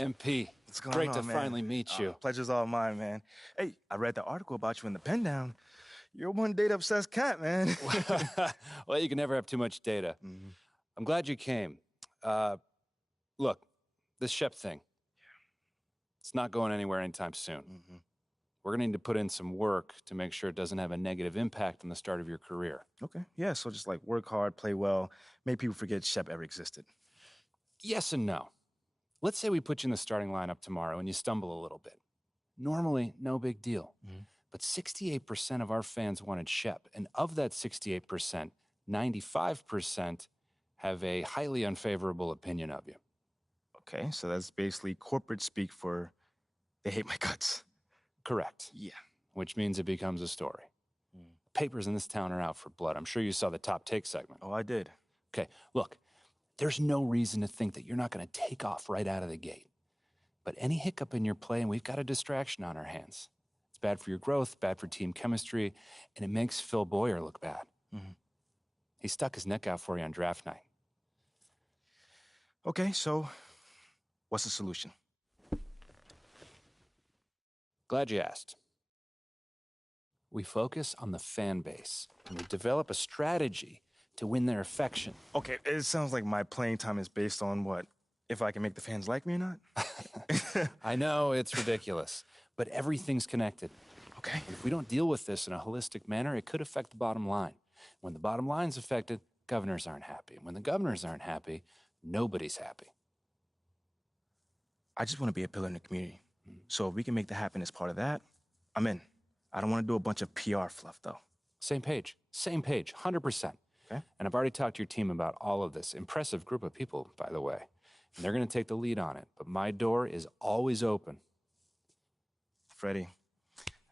MP, What's going great on, to man? finally meet you. Pleasure's all mine, man. Hey, I read the article about you in the Pen Down. You're one data-obsessed cat, man. Well, you can never have too much data. I'm glad you came. Look, this Shep thing, it's not going anywhere anytime soon. We're going to need to put in some work to make sure it doesn't have a negative impact on the start of your career. Okay, yeah, so just like work hard, play well, make people forget Shep ever existed. Yes and no. Let's say we put you in the starting lineup tomorrow and you stumble a little bit. Normally, no big deal. But 68% of our fans wanted Shep, and of that 68%, 95% have a highly unfavorable opinion of you. Okay, so that's basically corporate speak for they hate my guts. Correct. Yeah. Which means it becomes a story. Papers in this town are out for blood. I'm sure you saw the top take segment. Oh, I did. Okay, look, there's no reason to think that you're not going to take off right out of the gate. But any hiccup in your play, and we've got a distraction on our hands. It's bad for your growth, bad for team chemistry, and it makes Phil Boyer look bad. He stuck his neck out for you on draft night. Okay, so what's the solution? Glad you asked. We focus on the fan base, and we develop a strategy to win their affection. Okay, it sounds like my playing time is based on what? If I can make the fans like me or not? I know, it's ridiculous, but everything's connected. Okay. If we don't deal with this in a holistic manner, it could affect the bottom line. When the bottom line's affected, governors aren't happy. When the governors aren't happy, nobody's happy. I just want to be a pillar in the community. So if we can make that happen as part of that, I'm in. I don't want to do a bunch of PR fluff, though. Same page, 100%. Okay. And I've already talked to your team about all of this. Impressive group of people, by the way. And they're going to take the lead on it. But my door is always open. Freddie,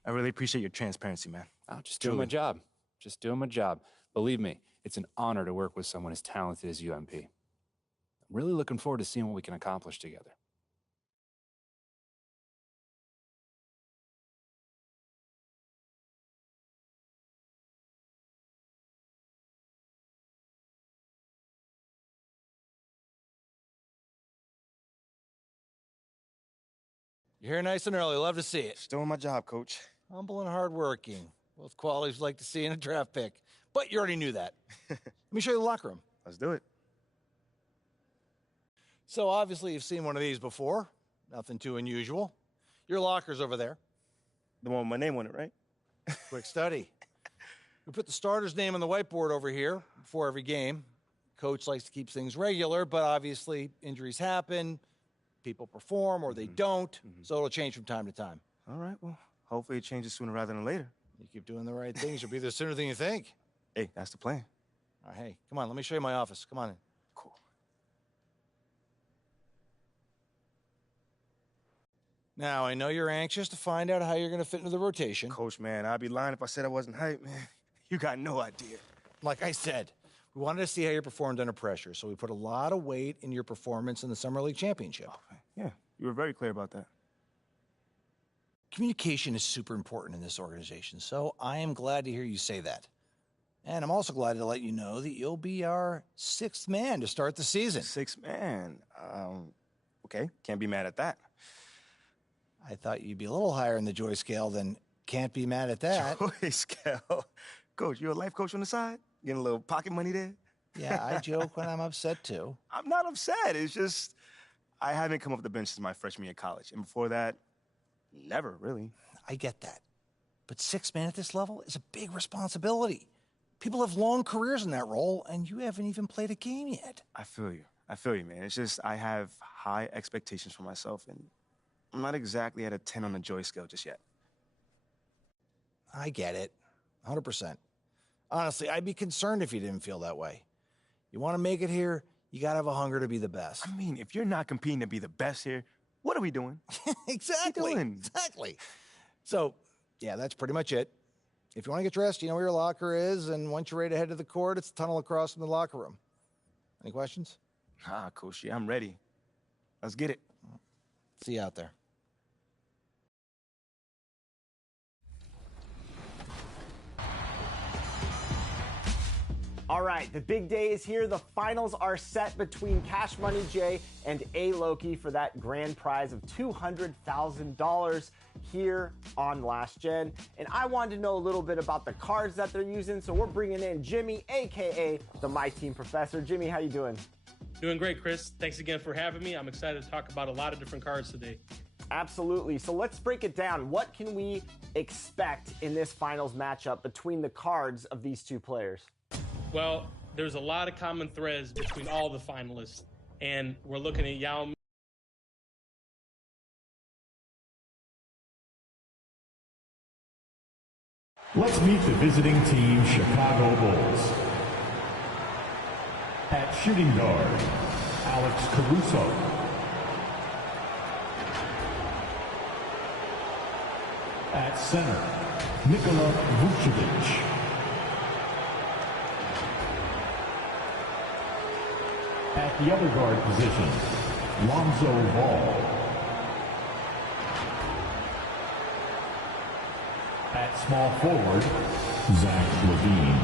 I really appreciate your transparency, man. I'm just doing my job. Just doing my job. Believe me, it's an honor to work with someone as talented as UMP. I'm really looking forward to seeing what we can accomplish together. You're here nice and early. Love to see it. Just doing my job, Coach. Humble and hardworking. Both qualities like to see in a draft pick. But you already knew that. Let me show you the locker room. Let's do it. So obviously you've seen one of these before. Nothing too unusual. Your locker's over there. The one with my name on it, right? Quick study. We put the starter's name on the whiteboard over here before every game. Coach likes to keep things regular, but obviously injuries happen. People perform or they don't, so it'll change from time to time. All right, well, hopefully it changes sooner rather than later. You keep doing the right things, you'll be there sooner than you think. Hey, that's the plan. All right, hey, come on, let me show you my office. Come on in. Cool. Now, I know you're anxious to find out how you're going to fit into the rotation. Coach, man, I'd be lying if I said I wasn't hyped, man. You got no idea. Like I said, we wanted to see how you performed under pressure, so we put a lot of weight in your performance in the Summer League Championship. Yeah, you were very clear about that. Communication is super important in this organization, so I am glad to hear you say that. And I'm also glad to let you know that you'll be our sixth man to start the season. Sixth man. Okay, can't be mad at that. I thought you'd be a little higher in the joy scale than can't be mad at that. Joy scale. Coach, you a life coach on the side? Getting a little pocket money there? Yeah, I joke when I'm upset, too. I'm not upset. It's just I haven't come off the bench since my freshman year of college. And before that, never, really. I get that. But sixth man at this level is a big responsibility. People have long careers in that role, and you haven't even played a game yet. I feel you, man. It's just I have high expectations for myself, and I'm not exactly at a 10 on the joy scale just yet. I get it. 100%. Honestly, I'd be concerned if you didn't feel that way. You want to make it here, you got to have a hunger to be the best. I mean, if you're not competing to be the best here, what are we doing? Exactly. What are we doing? Exactly. So, yeah, that's pretty much it. If you want to get dressed, you know where your locker is, and once you're ready to head to the court, it's the tunnel across from the locker room. Any questions? Coach, yeah, I'm ready. Let's get it. See you out there. All right, the big day is here. The finals are set between Cash Money Jay and A. Loki for that grand prize of $200,000 here on Last Gen. And I wanted to know a little bit about the cards that they're using, so we're bringing in Jimmy, a.k.a. the My Team Professor. Jimmy, how you doing? Doing great, Chris. Thanks again for having me. I'm excited to talk about a lot of different cards today. Absolutely. So let's break it down. What can we expect in this finals matchup between the cards of these two players? Well, there's a lot of common threads between all the finalists, and we're looking at Yao Ming. Let's meet the visiting team, Chicago Bulls. At shooting guard, Alex Caruso. At center, Nikola Vucevic. At the other guard position, Lonzo Ball. At small forward, Zach LaVine.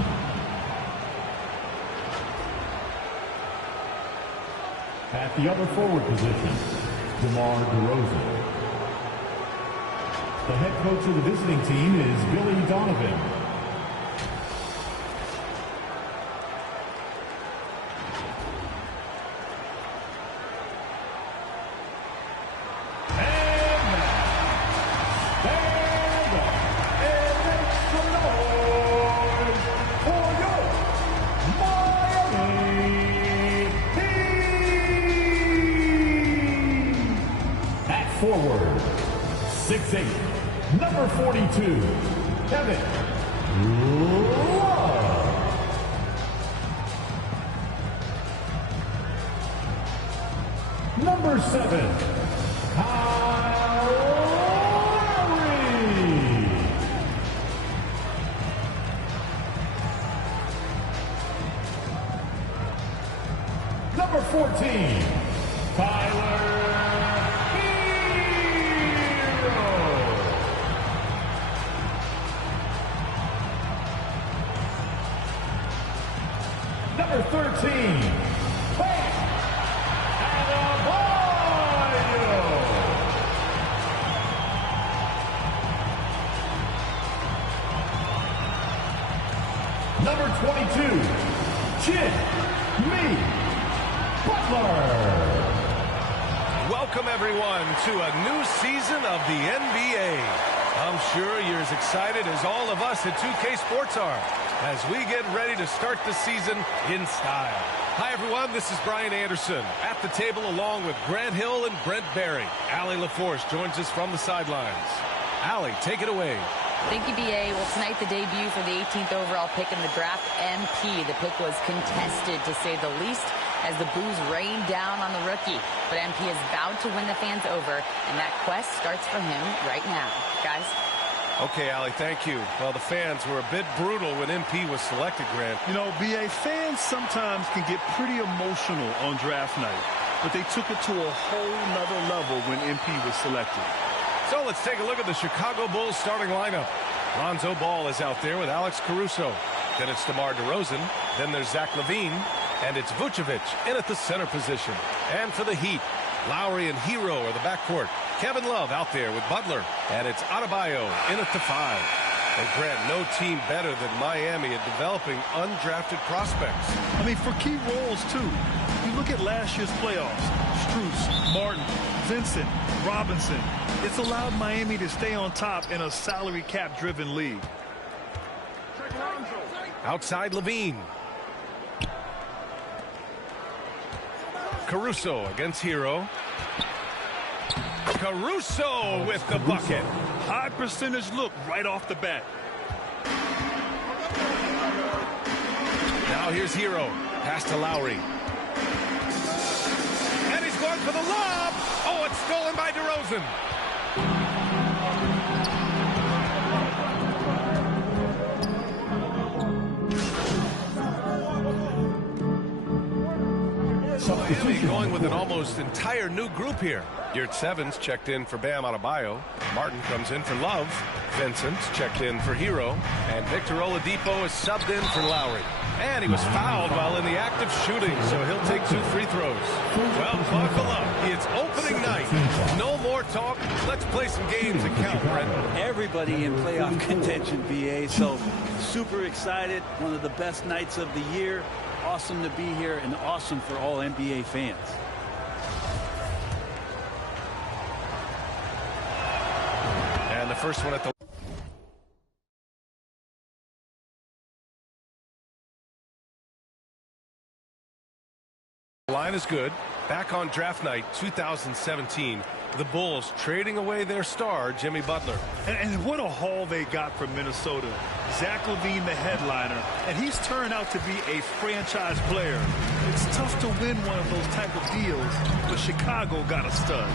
At the other forward position, DeMar DeRozan. The head coach of the visiting team is Billy Donovan. Forward, 6'8", number 42, Kevin Love. Number 7, Kyle Lowry. Number 14, Tyler. Number 13, Bam Adebayo. Number 22, Jimmy Butler. Welcome, everyone, to a new season of the NBA. I'm sure you're as excited as all of us at 2K Sports are as we get ready to start the season in style. Hi, everyone. This is Brian Anderson at the table along with Grant Hill and Brent Barry. Allie LaForce joins us from the sidelines. Allie, take it away. Thank you, BA. Well, tonight the debut for the 18th overall pick in the draft, MP. The pick was contested, to say the least, as the boos rained down on the rookie. But MP has vowed to win the fans over, and that quest starts for him right now. Guys? Okay, Allie, thank you. Well, the fans were a bit brutal when MP was selected, Grant. You know, BA, fans sometimes can get pretty emotional on draft night, but they took it to a whole nother level when MP was selected. So let's take a look at the Chicago Bulls starting lineup. Lonzo Ball is out there with Alex Caruso. Then it's DeMar DeRozan. Then there's Zach LaVine. And it's Vucevic in at the center position. And for the Heat, Lowry and Hero are the backcourt. Kevin Love out there with Butler. And it's Adebayo in at the 5. And Grant, no team better than Miami at developing undrafted prospects. I mean, for key roles, too. You look at last year's playoffs. Strus, Martin, Vincent, Robinson. It's allowed Miami to stay on top in a salary cap-driven league. Outside LaVine. Caruso against Hero. Caruso with the bucket. High percentage look right off the bat. Now here's Hero. Pass to Lowry. And he's going for the lob. Oh, it's stolen by DeRozan. So Miami going with an almost entire new group here. Yurt Sevens checked in for Bam Adebayo. Martin comes in for Love. Vincent's checked in for Hero. And Victor Oladipo is subbed in for Lowry. And he was fouled while in the act of shooting, so he'll take 2 free throws. Well, buckle up. It's opening night. No more talk. Let's play some games that count, Brent. Everybody in playoff contention, BA, so super excited. One of the best nights of the year. Awesome to be here and awesome for all NBA fans. And the first one at the line is good. Back on draft night 2017, the Bulls trading away their star, Jimmy Butler. And what a haul they got from Minnesota. Zach LaVine, the headliner, and he's turned out to be a franchise player. It's tough to win one of those type of deals, but Chicago got a stud.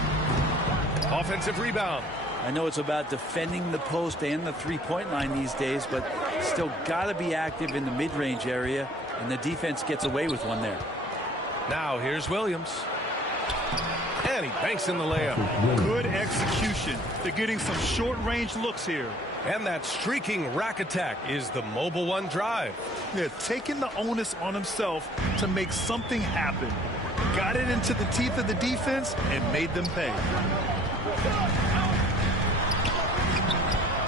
Offensive rebound. I know it's about defending the post and the three-point line these days, but still got to be active in the mid-range area, and the defense gets away with one there. Now here's Williams. And he banks in the layup. Good execution. They're getting some short-range looks here. And that streaking rack attack is the Mobile One drive. They're taking the onus on himself to make something happen. Got it into the teeth of the defense and made them pay.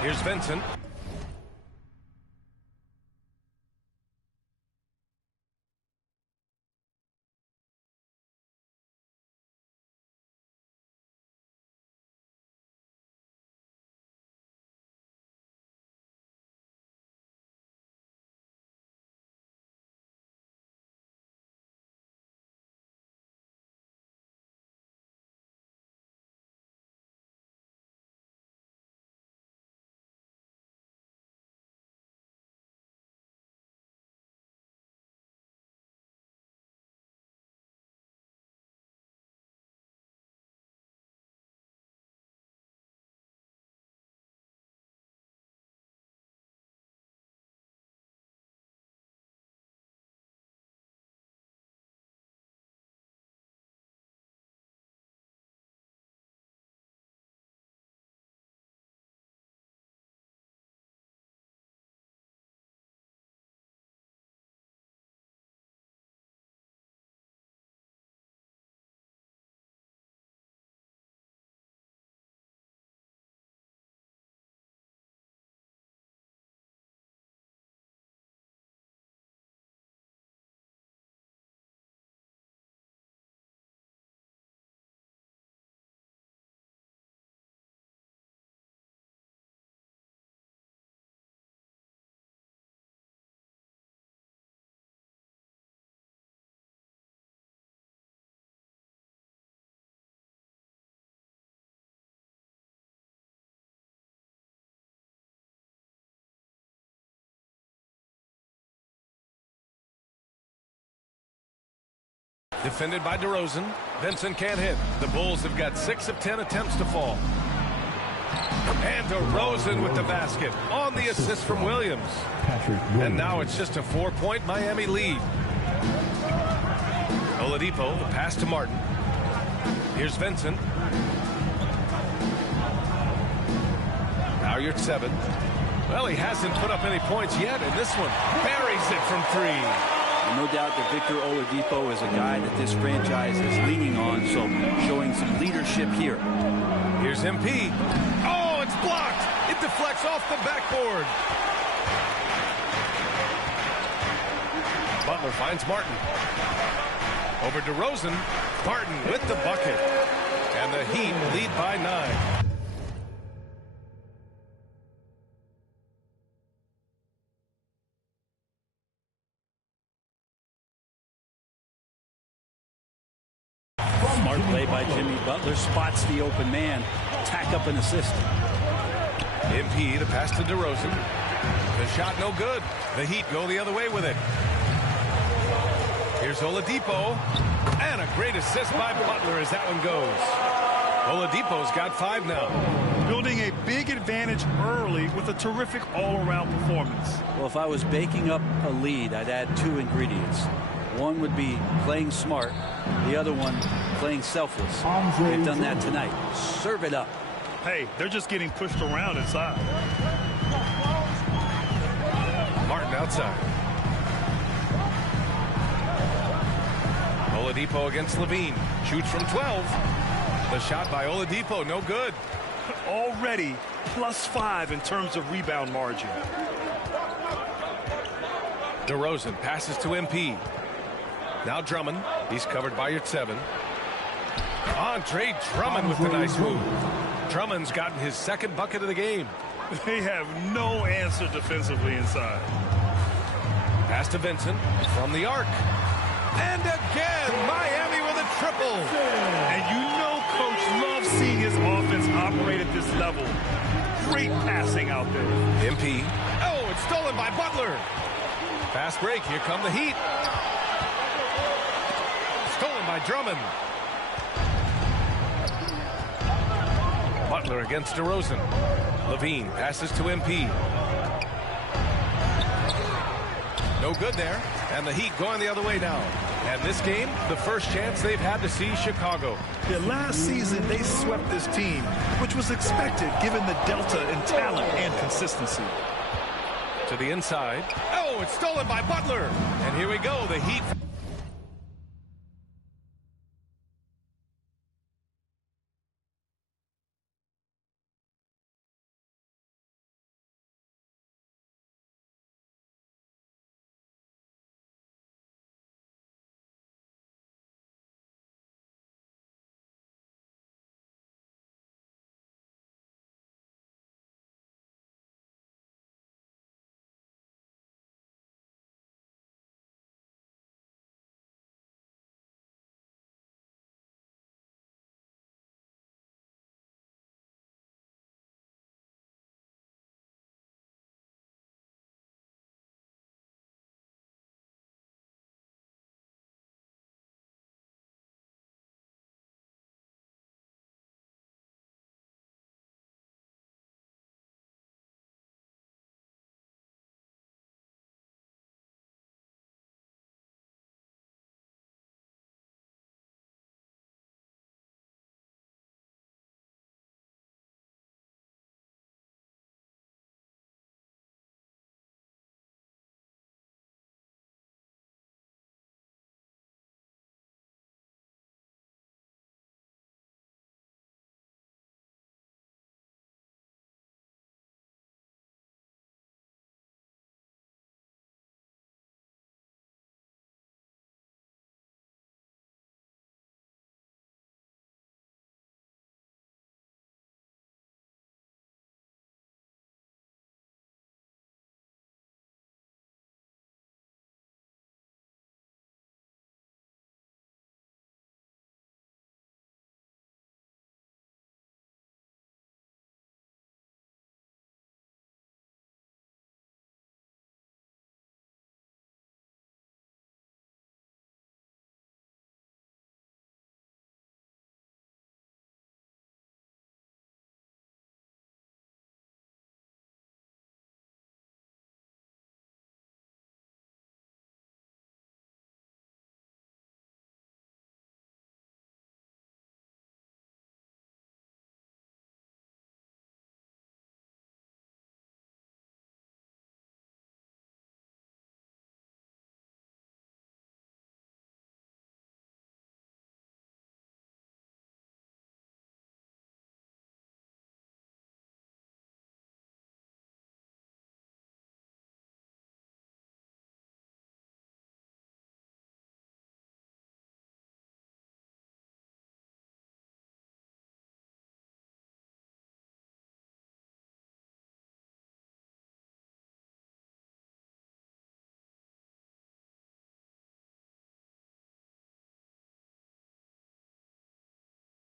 Here's Vincent. Defended by DeRozan. Vincent can't hit. The Bulls have got 6 of 10 attempts to fall. And DeRozan with the basket on the assist from Williams. And now it's just a 4-point Miami lead. Oladipo, the pass to Martin. Here's Vincent. Now you're at 7. Well, he hasn't put up any points yet, and this one buries it from 3. No doubt that Victor Oladipo is a guy that this franchise is leaning on, so showing some leadership here. Here's MP. Oh, it's blocked. It deflects off the backboard. Butler finds Martin. Over to DeRozan. Martin with the bucket. And the Heat lead by 9. Smart play by Jimmy Butler. Spots the open man. Tack up an assist. MP, the pass to DeRozan. The shot no good. The Heat go the other way with it. Here's Oladipo. And a great assist by Butler as that one goes. Oladipo's got 5 now. Building a big advantage early with a terrific all-around performance. Well, if I was baking up a lead, I'd add 2 ingredients. One would be playing smart, the other one playing selfless. They've done that tonight. Serve it up. Hey, they're just getting pushed around inside. Martin outside. Oladipo against Levine. Shoots from 12. The shot by Oladipo, no good. Already +5 in terms of rebound margin. DeRozan passes to MP. Now Drummond. He's covered by Yurtseven. Andre Drummond with the nice move. Drummond's gotten his second bucket of the game. They have no answer defensively inside. Pass to Vincent from the arc. And again, Miami with a triple. And you know Coach loves seeing his offense operate at this level. Great passing out there. MP. Oh, it's stolen by Butler. Fast break. Here come the Heat. Stolen by Drummond. Butler against DeRozan. Levine passes to MP. No good there. And the Heat going the other way now. And this game, the first chance they've had to see Chicago. Yeah, last season, they swept this team, which was expected given the delta in talent and consistency. To the inside. Oh, it's stolen by Butler. And here we go. The Heat.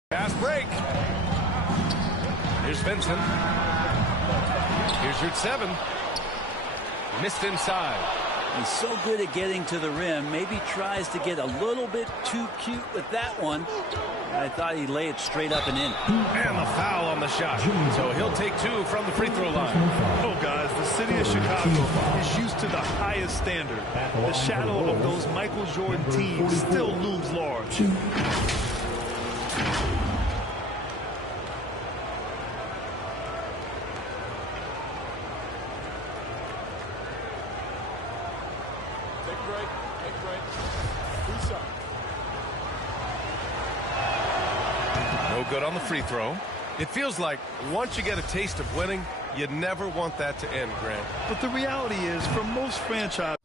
Fast break. Here's Vincent. Here's Yurtseven. Missed inside. He's so good at getting to the rim. Maybe tries to get a little bit too cute with that one. I thought he'd lay it straight up and in. And the foul on the the shot. So he'll take 2 from the free throw line. Oh, guys, the city of Chicago is used to the highest standard. The shadow of those Michael Jordan teams still looms large. No good on the free throw. It feels like once you get a taste of winning, you never want that to end, Grant. But the reality is, for most franchises,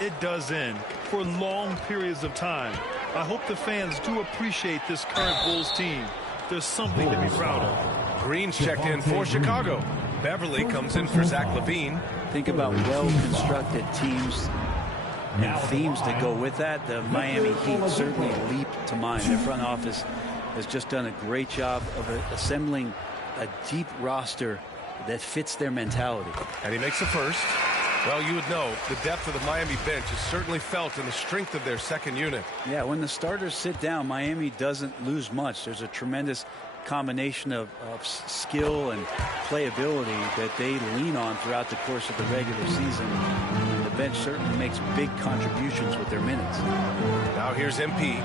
it does end for long periods of time. I hope the fans do appreciate this current Bulls team. There's something to be proud of. Green's checked in for Chicago. Beverly comes in for Zach LaVine. Think about well-constructed teams and themes that go with that. The Miami Heat certainly leap to mind. Their front office has just done a great job of assembling a deep roster that fits their mentality. And he makes the first. Well, you would know the depth of the Miami bench is certainly felt in the strength of their second unit. Yeah, when the starters sit down, Miami doesn't lose much. There's a tremendous combination of skill and playability that they lean on throughout the course of the regular season. And the bench certainly makes big contributions with their minutes. Now here's MP.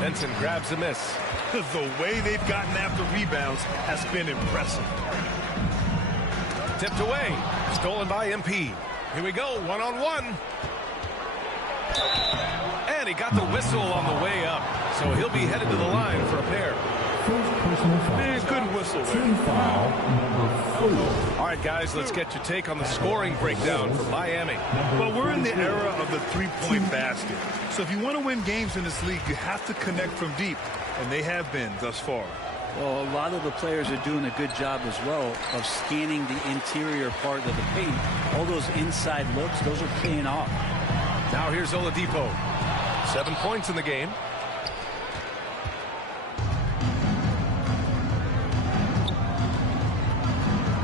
Benson grabs a miss. The way they've gotten after rebounds has been impressive. Tipped away. Stolen by MP. Here we go. One-on-one. And he got the whistle on the way up. So he'll be headed to the line for a pair. Man, good whistle there. Team foul number 4. All right, guys, let's get your take on the scoring breakdown for Miami. Well, we're in the era of the three-point basket. So if you want to win games in this league, you have to connect from deep. And they have been thus far. Well, a lot of the players are doing a good job as well of scanning the interior part of the paint. All those inside looks, those are paying off. Now here's Oladipo. 7 points in the game.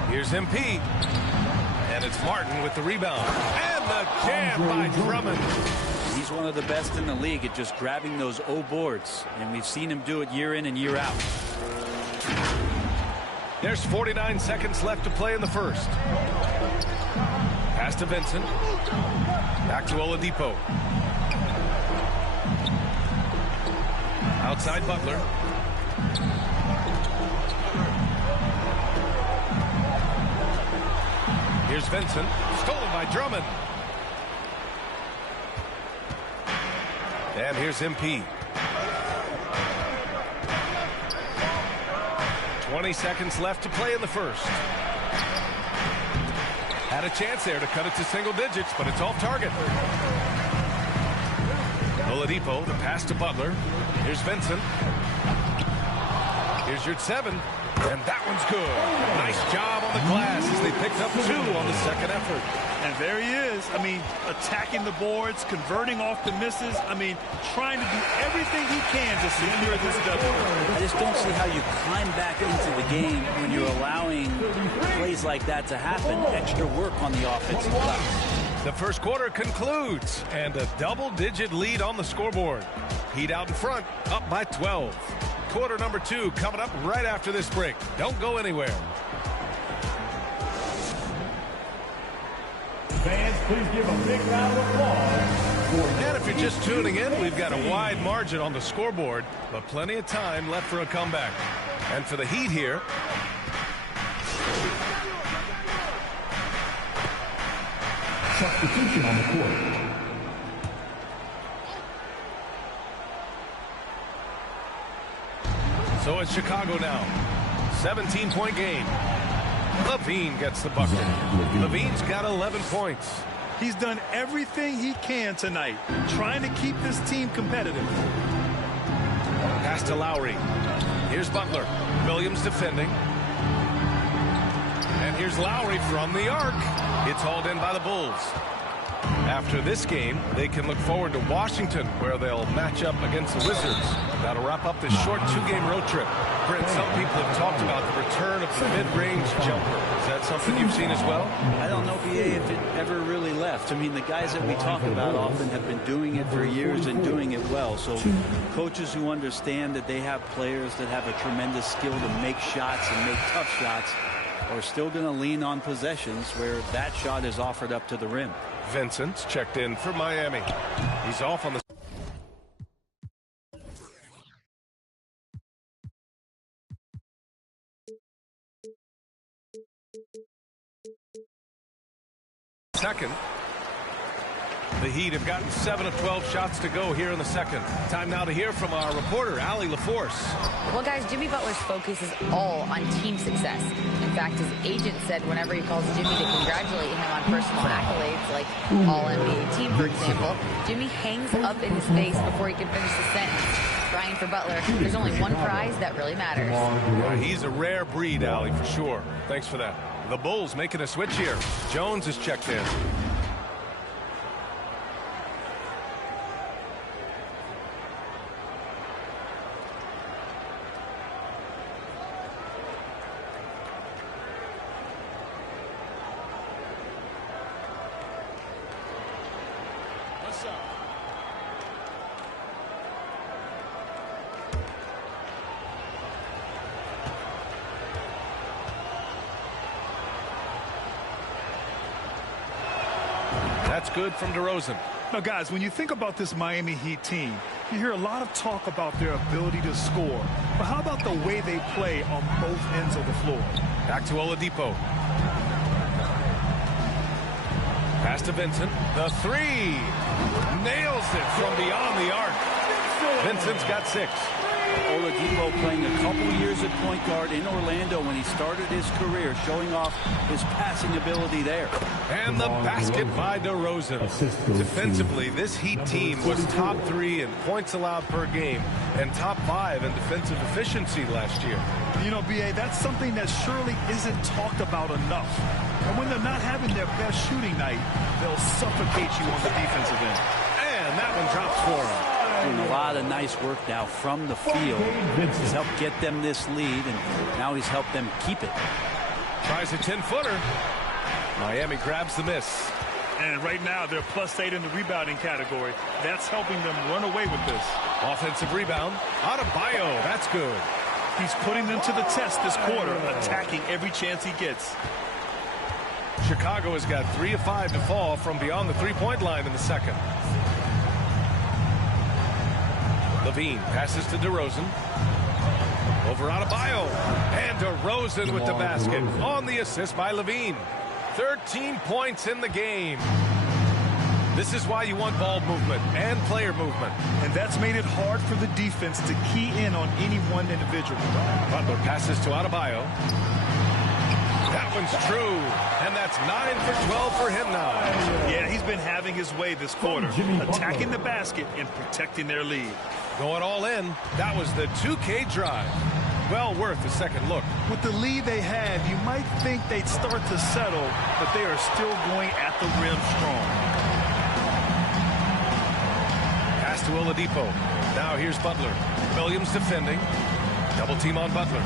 Here's MP. And it's Martin with the rebound. And the jam by Drummond. He's one of the best in the league at just grabbing those O boards. And we've seen him do it year in and year out. There's 49 seconds left to play in the first. Pass to Vincent. Back to Oladipo. Outside Butler. Here's Vincent. Stolen by Drummond. And here's MP. 20 seconds left to play in the first. Had a chance there to cut it to single digits, but it's off target. Oladipo, the pass to Butler. Here's Vincent. Here's your 7. And that one's good. Nice job on the glass as they picked up 2 on the second effort. And there he is. I mean, attacking the boards, converting off the misses. I mean, trying to do everything he can to secure this W. I just don't see how you climb back into the game when you're allowing plays like that to happen. Extra work on the offensive glass. The first quarter concludes, and a double-digit lead on the scoreboard. Heat out in front, up by 12. Quarter number 2 coming up right after this break. Don't go anywhere. Fans, please give a big round of applause. And if you're just tuning in, we've got a wide margin on the scoreboard, but plenty of time left for a comeback. And for the Heat here, Substitution on the court. so it's Chicago now. 17-point game. LaVine gets the bucket. LaVine's got 11 points. He's done everything he can tonight, trying to keep this team competitive. Pass to Lowry. Here's Butler. Williams defending. And here's Lowry from the arc. It's hauled in by the Bulls. After this game, they can look forward to Washington, where they'll match up against the Wizards. That'll wrap up this short 2-game road trip. Brent, some people have talked about the return of the mid-range jumper. Is that something you've seen as well? I don't know, BA, if it ever really left. I mean, the guys that we talk about often have been doing it for years and doing it well. So coaches who understand that they have players that have a tremendous skill to make shots and make tough shots are still going to lean on possessions where that shot is offered up to the rim. Vincent's checked in for Miami. He's off on the second. The Heat have gotten 7 of 12 shots to go here in the second. Time now to hear from our reporter, Allie LaForce. Well, guys, Jimmy Butler's focus is all on team success. In fact, his agent said whenever he calls Jimmy to congratulate him on personal accolades, like All-NBA team, for example, Jimmy hangs up in his face before he can finish the sentence. Crying for Butler, there's only one prize that really matters. He's a rare breed, Allie, for sure. Thanks for that. The Bulls making a switch here. Jones is checked in. That's good from DeRozan. Now, guys, when you think about this Miami Heat team, you hear a lot of talk about their ability to score. But how about the way they play on both ends of the floor? Back to Oladipo. Pass to Vincent. The three. Nails it from beyond the arc. Vincent's got 6. Oladipo playing a couple years at point guard in Orlando when he started his career, showing off his passing ability there. And the basket by DeRozan. Defensively, this Heat team was top 3 in points allowed per game and top 5 in defensive efficiency last year. You know, BA, that's something that surely isn't talked about enough. And when they're not having their best shooting night, they'll suffocate you on the defensive end. And that one drops for him. Doing a lot of nice work now from the field. He's helped get them this lead, and now he's helped them keep it. Tries a 10-footer. Miami grabs the miss. And right now, they're +8 in the rebounding category. That's helping them run away with this. Offensive rebound. Adebayo, that's good. He's putting them to the test this quarter, attacking every chance he gets. Chicago has got 3 of 5 to fall from beyond the three-point line in the second. Levine passes to DeRozan. Over Adebayo. And DeRozan with the basket on the assist by Levine. 13 points in the game. This is why you want ball movement and player movement. And that's made it hard for the defense to key in on any one individual. Butler passes to Adebayo. That one's true. And that's 9 for 12 for him now. Yeah, he's been having his way this quarter, attacking the basket and protecting their lead. Going all in. That was the 2K drive. Well worth a second look. With the lead they have, you might think they'd start to settle, but they are still going at the rim strong. Pass to Oladipo. Now here's Butler. Williams defending. Double team on Butler.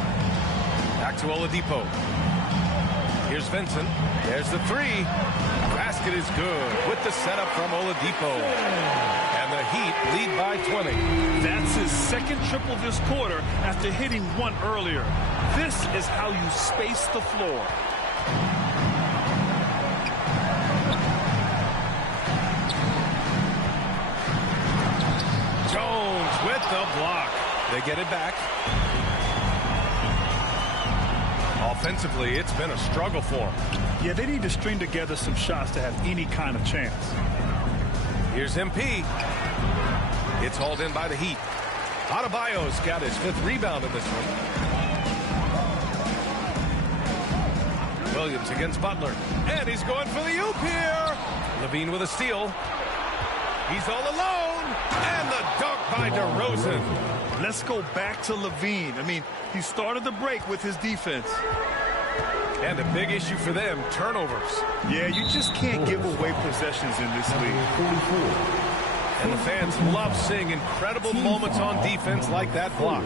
Back to Oladipo. Here's Vincent. There's the three. Basket is good with the setup from Oladipo. And the Heat lead by 20. That's his second triple this quarter after hitting one earlier. This is how you space the floor. Jones with the block. They get it back. Offensively, it's been a struggle for them. Yeah, they need to string together some shots to have any kind of chance. Here's MP. It's hauled in by the Heat. Adebayo's got his 5th rebound in this one. Williams against Butler. And he's going for the oop here. Levine with a steal. He's all alone. And the dunk by DeRozan. Let's go back to Levine. I mean, he started the break with his defense. And a big issue for them, turnovers. Yeah, you just can't give away possessions in this league. And the fans love seeing incredible moments on defense like that block.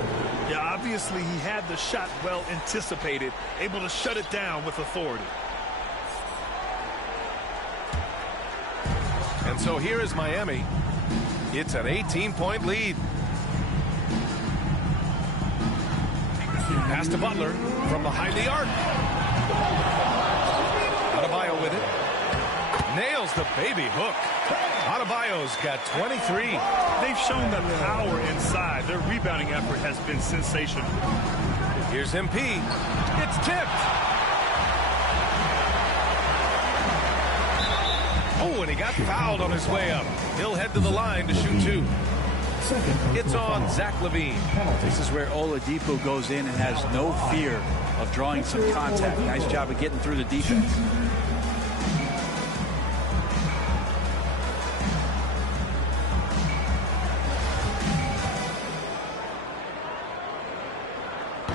Yeah, obviously he had the shot well anticipated, able to shut it down with authority. And so here is Miami. It's an 18-point lead. Pass to Butler from behind the arc. Adebayo with it. Nails the baby hook. Adebayo's got 23. They've shown the power inside. Their rebounding effort has been sensational. Here's MP. It's tipped. Oh, and he got fouled on his way up. He'll head to the line to shoot two. It's on Zach LaVine. This is where Oladipo goes in and has no fear of drawing some contact. Nice job of getting through the defense.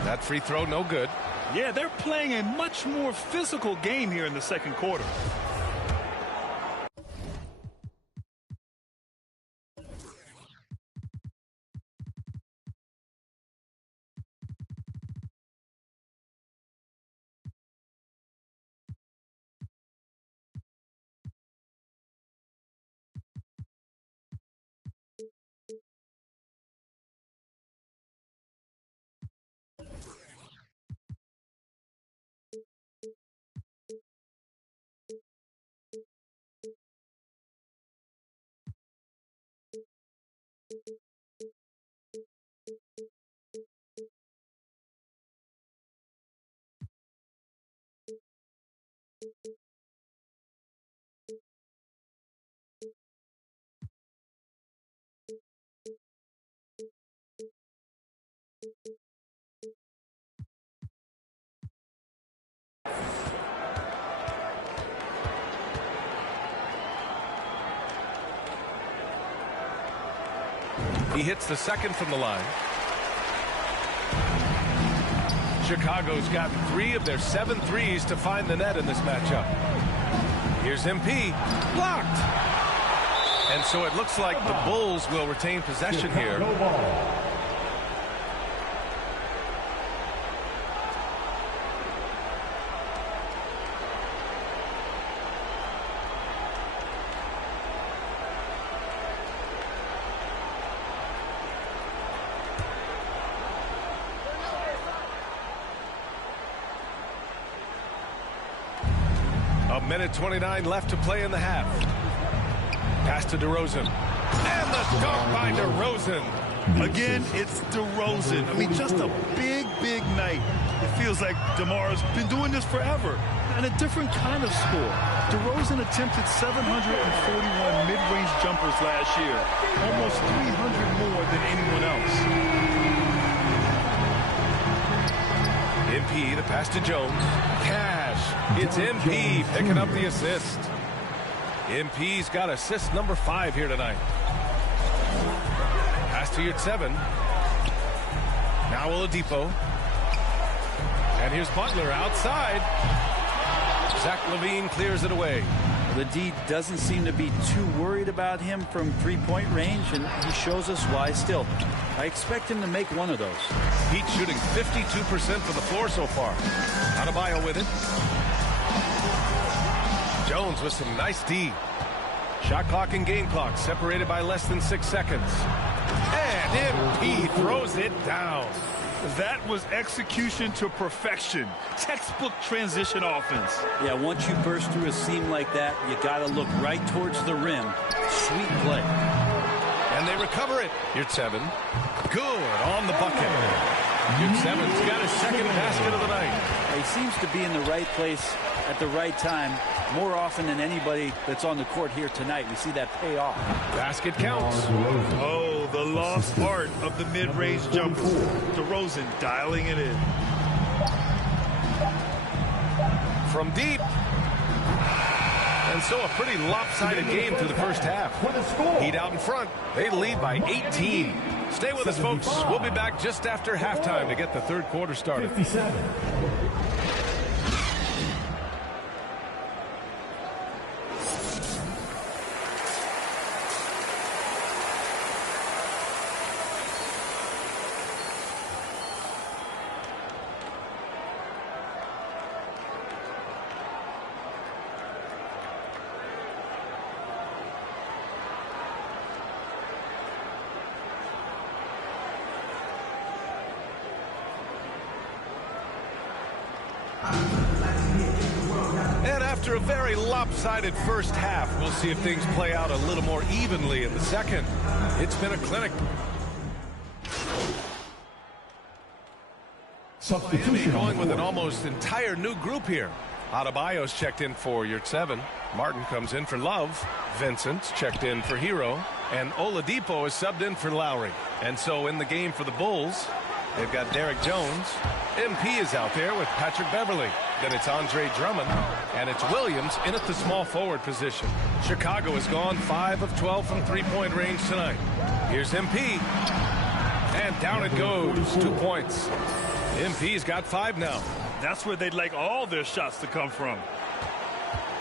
That free throw, no good. Yeah, they're playing a much more physical game here in the second quarter. He hits the second from the line. Chicago's gotten 3 of their 7 threes to find the net in this matchup. Here's MP. Blocked. And so it looks like the Bulls will retain possession here. A minute 29 left to play in the half. Pass to DeRozan. And the dunk by DeRozan. Again, it's DeRozan. I mean, just a big, big night. It feels like DeMar's been doing this forever. And a different kind of score. DeRozan attempted 741 mid-range jumpers last year. Almost 300 more than anyone else. MP, the pass to Jones. Cash. It's MP picking up the assist. MP's got assist number 5 here tonight. Pass to your 7. Now Oladipo. And here's Butler outside. Zach LaVine clears it away. The D doesn't seem to be too worried about him from three-point range, and he shows us why still. I expect him to make one of those. Heat shooting 52% for the floor so far. Adebayo with it. Jones with some nice D. Shot clock and game clock separated by less than 6 seconds. And MP throws it down. That was execution to perfection. Textbook transition offense. Yeah, once you burst through a seam like that, you got to look right towards the rim. Sweet play. And they recover it. Your 7. Good on the bucket. Your 7's got his second basket of the night. He seems to be in the right place at the right time more often than anybody that's on the court here tonight. We see that pay off. Basket counts. Oh, the lost art of the mid-range jumper. DeRozan dialing it in. From deep. And so a pretty lopsided game through the first half. Heat out in front. They lead by 18. Stay with us, folks. We'll be back just after halftime to get the third quarter started. 57. After a very lopsided first half, we'll see if things play out a little more evenly in the second. It's been a clinic. Miami going with an almost entire new group here. Adebayo's checked in for your 7. Martin comes in for Love. Vincent's checked in for Hero. And Oladipo is subbed in for Lowry. And so in the game for the Bulls, they've got Derek Jones. MP is out there with Patrick Beverly. Then it's Andre Drummond. And it's Williams in at the small forward position. Chicago has gone 5 of 12 from three-point range tonight. Here's MP. And down it goes. 2 points. MP's got 5 now. That's where they'd like all their shots to come from.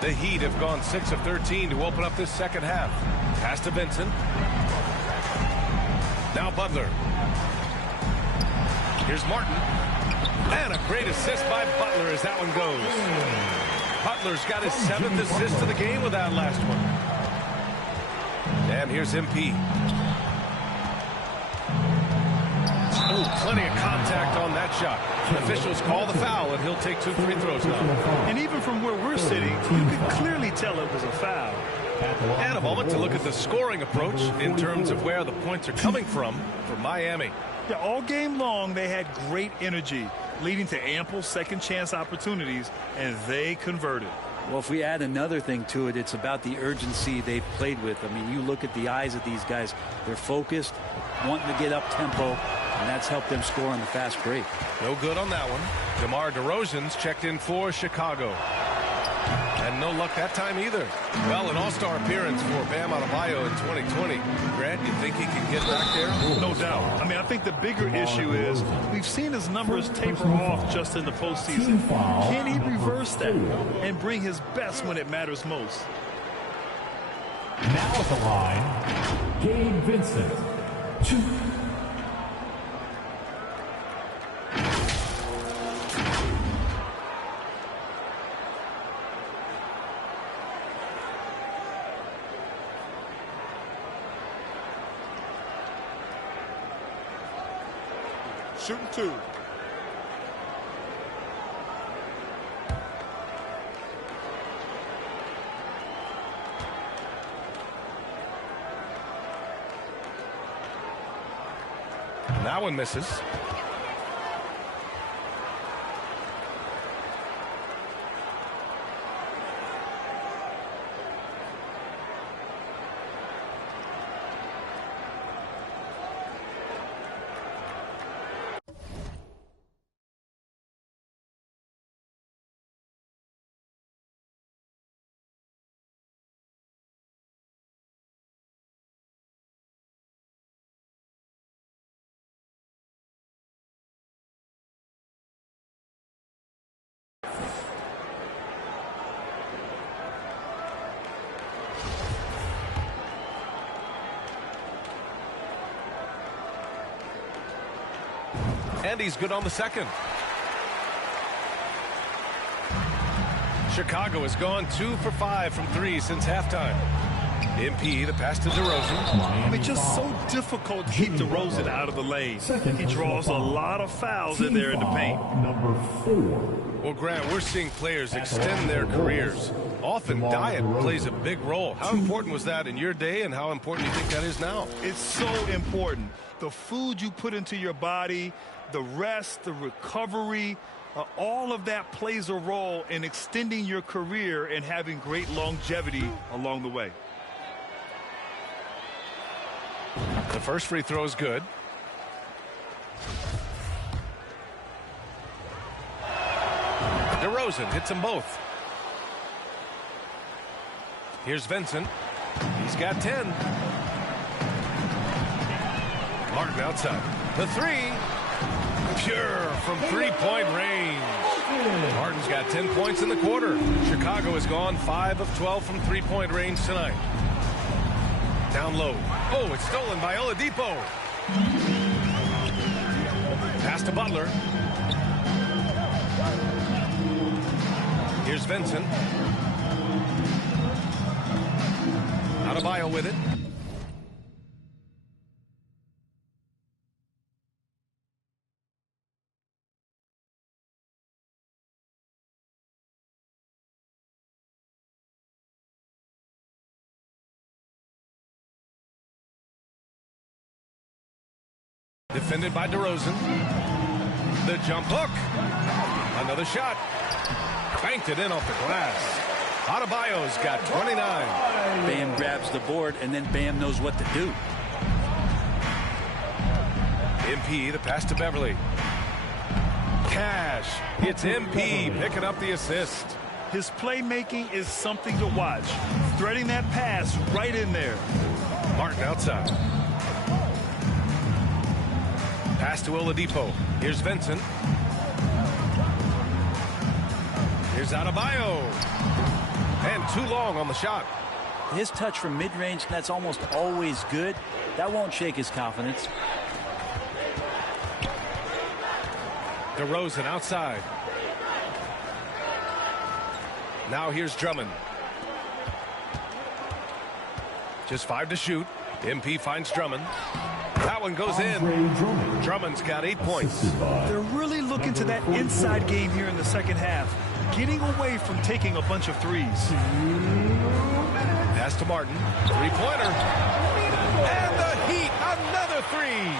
The Heat have gone 6 of 13 to open up this second half. Pass to Vincent. Now Butler. Here's Martin. And a great assist by Butler as that one goes. Butler's got his 7th assist of the game with that last one. And here's MP. Oh, plenty of contact on that shot. Officials call the foul, and he'll take 2 free throws now. And even from where we're sitting, you can clearly tell it was a foul. And a moment to look at the scoring approach in terms of where the points are coming from for Miami. Yeah, all game long, they had great energy, leading to ample second chance opportunities, and they converted. Well, if we add another thing to it, it's about the urgency they've played with. I mean, you look at the eyes of these guys. They're focused, wanting to get up tempo, and that's helped them score on the fast break. No good on that one. DeMar DeRozan's checked in for Chicago. And no luck that time either. Well, an all-star appearance for Bam Adebayo in 2020. Grant, you think he can get back there? No doubt. I mean, I think the bigger issue is we've seen his numbers taper off just in the postseason. Can he reverse that and bring his best when it matters most? Now at the line, Gabe Vincent. 2. Shooting 2. That one misses. And he's good on the second. Chicago has gone 2 for 5 from 3 since halftime. MP, the pass to DeRozan. I mean, just so difficult to keep DeRozan out of the lane. He draws a lot of fouls in there in the paint. Number 4. Well, Grant, we're seeing players extend their careers. Often diet plays a big role. How important was that in your day, and how important do you think that is now? It's so important. The food you put into your body, the rest, the recovery, all of that plays a role in extending your career and having great longevity along the way. The first free throw is good. DeRozan hits them both. Here's Vincent. He's got 10. Martin outside. The 3. Pure from three-point range. Martin's got 10 points in the quarter. Chicago has gone 5 of 12 from three-point range tonight. Down low. Oh, it's stolen by Oladipo. Pass to Butler. Here's Vincent. Adebayo with it. Defended by DeRozan. The jump hook. Another shot. Banked it in off the glass. Adebayo's got 29. Bam grabs the board, and then Bam knows what to do. MP, the pass to Beverly. Cash. It's MP picking up the assist. His playmaking is something to watch. Threading that pass right in there. Martin outside. Pass to Oladipo. Here's Vincent. Here's Adebayo. And too long on the shot. His touch from mid-range, that's almost always good. That won't shake his confidence. DeRozan outside. Now here's Drummond. Just 5 to shoot. MP finds Drummond. That one goes in. Drummond's got 8 points. They're really looking to that inside game here in the second half. Getting away from taking a bunch of threes. Pass to Martin. Three-pointer. And the Heat, another three.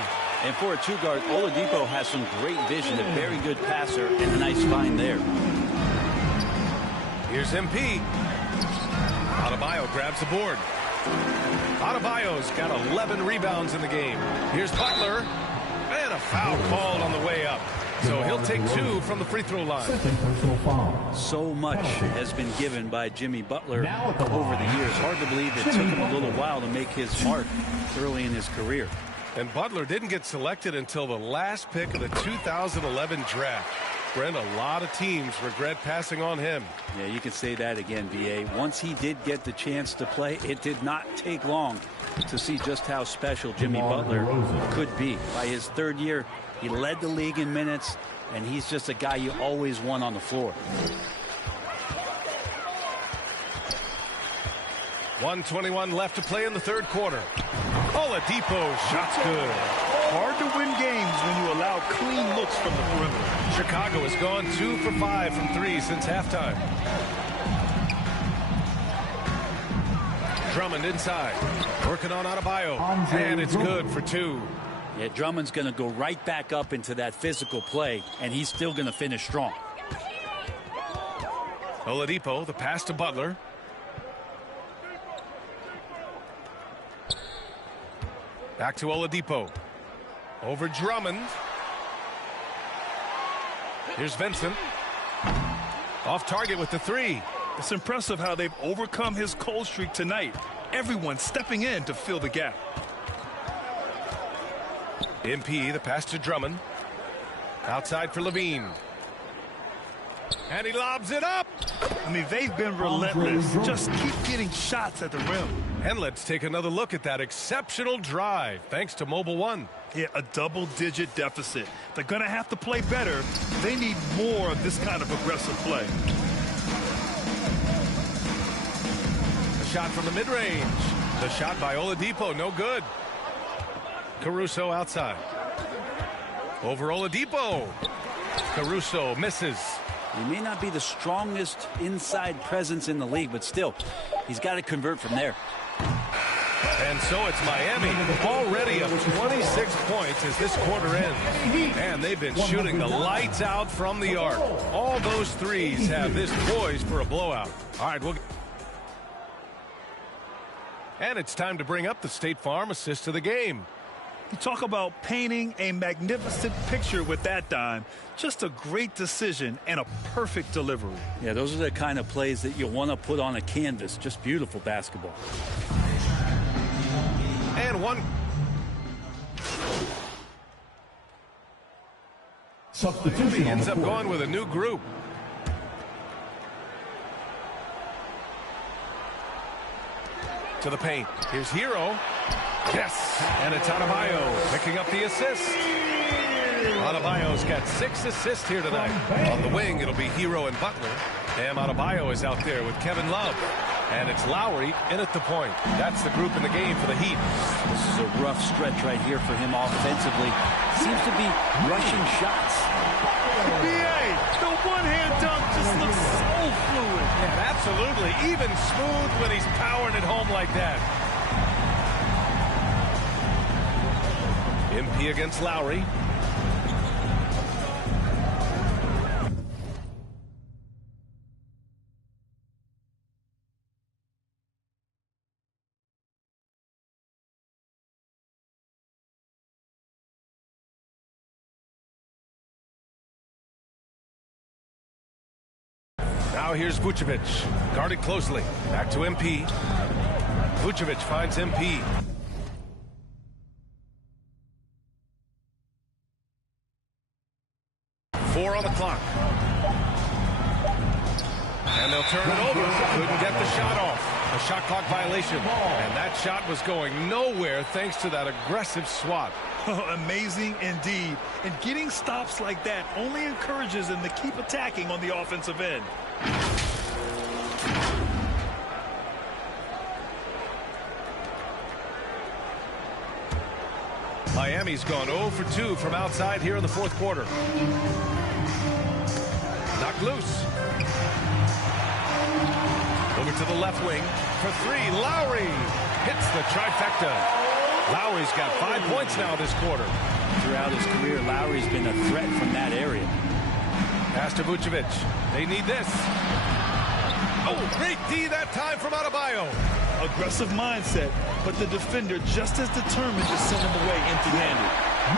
And for a two-guard, Oladipo has some great vision, a very good passer, and a nice find there. Here's MP. Adebayo grabs the board. Adebayo's got 11 rebounds in the game. Here's Butler. And a foul called on the way up. So he'll take 2 from the free throw line. So much has been given by Jimmy Butler over the years. Hard to believe it took him a little while to make his mark early in his career. And Butler didn't get selected until the last pick of the 2011 draft. Brent, a lot of teams regret passing on him. Yeah, you can say that again, VA. Once he did get the chance to play, it did not take long to see just how special Jimmy Butler could be. By his third year, he led the league in minutes, and he's just a guy you always want on the floor. 1:21 left to play in the third quarter. Oladipo, shot's good. Hard to win games when you allow clean looks from the perimeter. Chicago has gone 2 for 5 from 3 since halftime. Drummond inside, working on Adebayo, and it's good for 2. Yeah, Drummond's going to go right back up into that physical play, and he's still going to finish strong. Oladipo, the pass to Butler. Back to Oladipo. Over Drummond. Here's Vincent. Off target with the 3. It's impressive how they've overcome his cold streak tonight. Everyone stepping in to fill the gap. MP, the pass to Drummond. Outside for Levine. And he lobs it up. I mean, they've been relentless. Just keep getting shots at the rim. And let's take another look at that exceptional drive, thanks to Mobile One. Yeah, a double-digit deficit. They're going to have to play better. They need more of this kind of aggressive play. A shot from the mid-range. The shot by Oladipo, no good. Caruso outside. Over Oladipo. Caruso misses. He may not be the strongest inside presence in the league, but still, he's got to convert from there. And so it's Miami, already up 26 points as this quarter ends. And they've been shooting the lights out from the arc. All those threes have this poised for a blowout. All right, and it's time to bring up the State Farm assist of the game. You talk about painting a magnificent picture with that dime. Just a great decision and a perfect delivery. Yeah, those are the kind of plays that you want to put on a canvas. Just beautiful basketball. And one. Substitution ends up going with a new group. To the paint. Here's Hero. Yes, and it's Adebayo picking up the assist. Adebayo's got 6 assists here tonight. On the wing, it'll be Hero and Butler. Bam Adebayo is out there with Kevin Love. And it's Lowry in at the point. That's the group in the game for the Heat. This is a rough stretch right here for him offensively. Seems to be rushing shots. BA, the one-hand dunk just looks so fluid. Yeah, absolutely. Even smooth when he's powering it home like that. MP against Lowry. Now here's Vucevic, guarded closely. Back to MP. Vucevic finds MP. Four on the clock. And they'll turn it over. Couldn't get the shot off. A shot clock violation. And that shot was going nowhere thanks to that aggressive swat. Amazing indeed. And getting stops like that only encourages them to keep attacking on the offensive end. Miami's gone 0 for 2 from outside here in the fourth quarter. Knocked loose. Over to the left wing for three. Lowry hits the trifecta. Lowry's got 5 points now this quarter. Throughout his career, Lowry's been a threat from that area. Pass to Vucevic. They need this. Oh, great D that time from Adebayo. Aggressive mindset, but the defender just as determined to send him away empty-handed.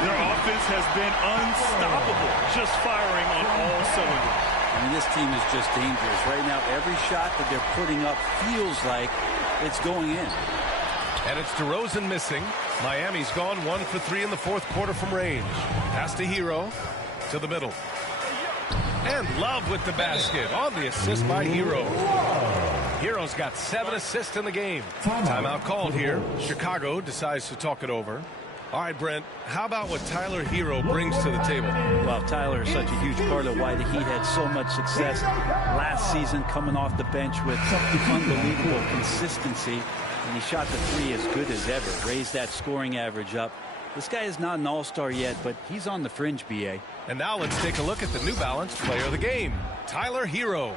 Their offense has been unstoppable, just firing on all cylinders. I mean, this team is just dangerous. Right now, every shot that they're putting up feels like it's going in. And it's DeRozan missing. Miami's gone 1 for 3 in the fourth quarter from range. Pass to Hero to the middle. And Love with the basket on the assist by Hero. Hero's got 7 assists in the game. Timeout called here. Chicago decides to talk it over. All right, Brent, how about what Tyler Hero brings to the table? Well, Tyler is such a huge part of why the Heat had so much success last season, coming off the bench with unbelievable consistency. And he shot the three as good as ever, raised that scoring average up. This guy is not an all-star yet, but he's on the fringe, B.A. And now let's take a look at the New Balance player of the game, Tyler Hero.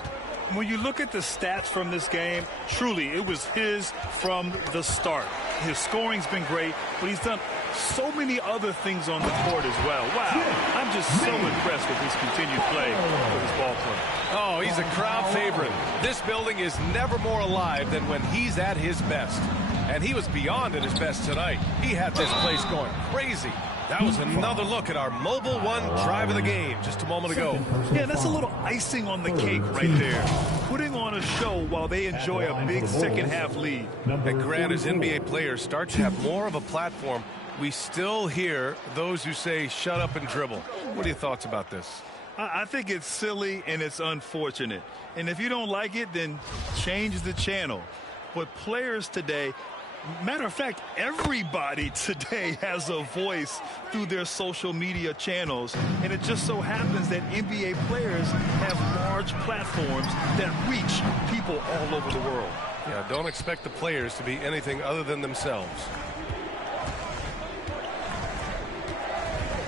When you look at the stats from this game, truly, it was his from the start. His scoring's been great, but he's done so many other things on the court as well. Wow, I'm just so impressed with his continued play for his ball play. Oh, he's a crowd favorite. This building is never more alive than when he's at his best. And he was beyond at his best tonight. He had this place going crazy. That was another look at our Mobile One drive of the game just a moment ago. Yeah, that's a little icing on the cake right there. Putting on a show while they enjoy a big second-half lead. And Grant, as NBA players start to have more of a platform, we still hear those who say, shut up and dribble. What are your thoughts about this? I think it's silly and it's unfortunate. And if you don't like it, then change the channel. But players today, matter of fact, everybody today has a voice through their social media channels. And it just so happens that NBA players have large platforms that reach people all over the world. Yeah, don't expect the players to be anything other than themselves.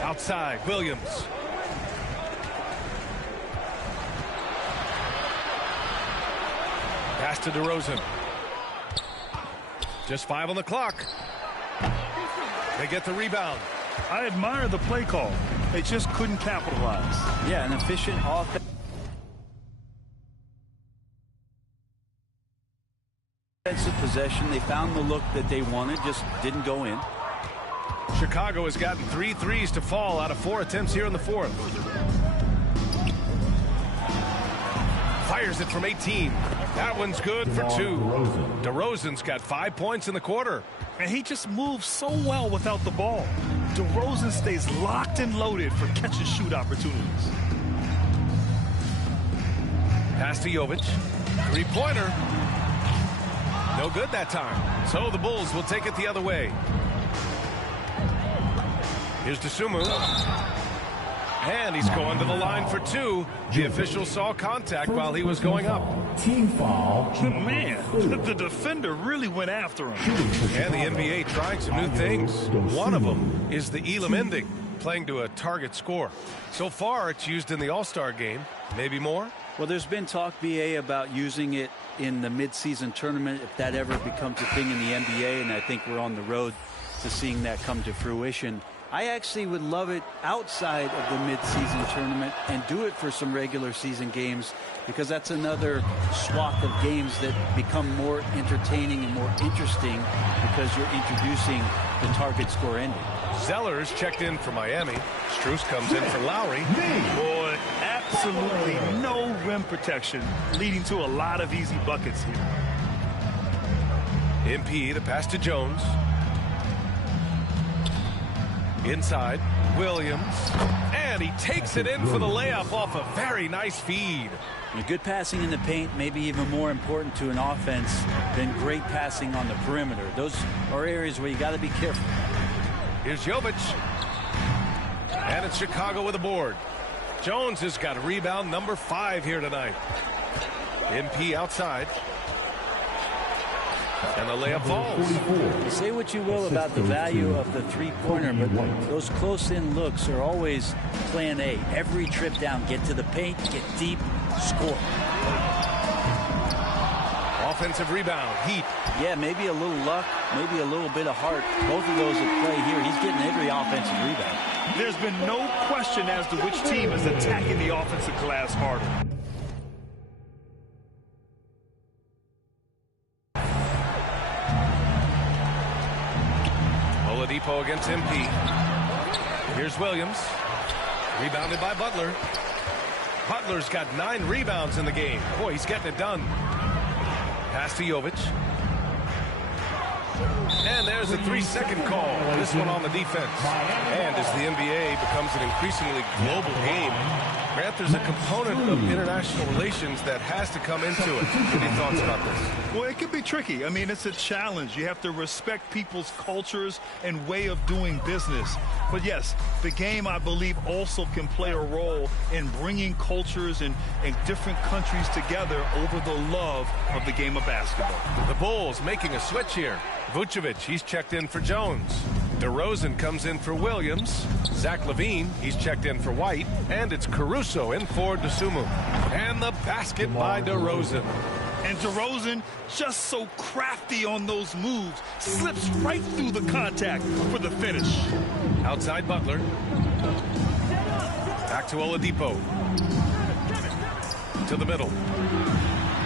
Outside, Williams. Pass to DeRozan. Just 5 on the clock. They get the rebound. I admire the play call. They just couldn't capitalize. Yeah, an efficient offensive possession. They found the look that they wanted, just didn't go in. Chicago has gotten 3 threes to fall out of 4 attempts here in the fourth. Fires it from 18. That one's good for 2. DeRozan's got 5 points in the quarter. And he just moves so well without the ball. DeRozan stays locked and loaded for catch-and-shoot opportunities. Pass to Jovic. Three-pointer. No good that time. So the Bulls will take it the other way. Here's Dosunmu. And he's going to the line for 2. The official saw contact while he was going up. Team foul. Man, the defender really went after him. And the NBA trying some new things. One of them is the Elam ending, playing to a target score. So far, it's used in the All-Star game. Maybe more? Well, there's been talk, BA, about using it in the midseason tournament if that ever becomes a thing in the NBA, and I think we're on the road to seeing that come to fruition. I actually would love it outside of the mid-season tournament and do it for some regular season games, because that's another swath of games that become more entertaining and more interesting because you're introducing the target score ending. Zeller's checked in for Miami. Strus comes in for Lowry. Boy, absolutely no rim protection, leading to a lot of easy buckets here. MP, the pass to Jones. Inside, Williams. And he takes it in for the layup off a very nice feed. And good passing in the paint may be even more important to an offense than great passing on the perimeter. Those are areas where you got to be careful. Here's Jovic. And it's Chicago with a board. Jones has got rebound number 5 here tonight. MP outside. And the layup falls. Say what you will about the value of the three-pointer, but those close-in looks are always plan A. Every trip down, get to the paint, get deep, score. Offensive rebound, Heat. Yeah, maybe a little luck, maybe a little bit of heart. Both of those at play here. He's getting every offensive rebound. There's been no question as to which team is attacking the offensive glass harder. Oladipo against MP. Here's Williams. Rebounded by Butler. Butler's got 9 rebounds in the game. Boy, he's getting it done. Pass to Jovic. And there's a 3-second call. This one on the defense. And as the NBA becomes an increasingly global game, Grant, there's a component of international relations that has to come into it. Any thoughts about this? Well, it can be tricky. I mean, it's a challenge. You have to respect people's cultures and way of doing business. But yes, the game, I believe, also can play a role in bringing cultures and different countries together over the love of the game of basketball. The Bulls making a switch here. Vucevic, he's checked in for Jones. DeRozan comes in for Williams. Zach LaVine, he's checked in for White. And it's Caruso in for DeSumo. And the basket by DeRozan. And DeRozan, just so crafty on those moves, slips right through the contact for the finish. Outside Butler. Back to Oladipo. To the middle.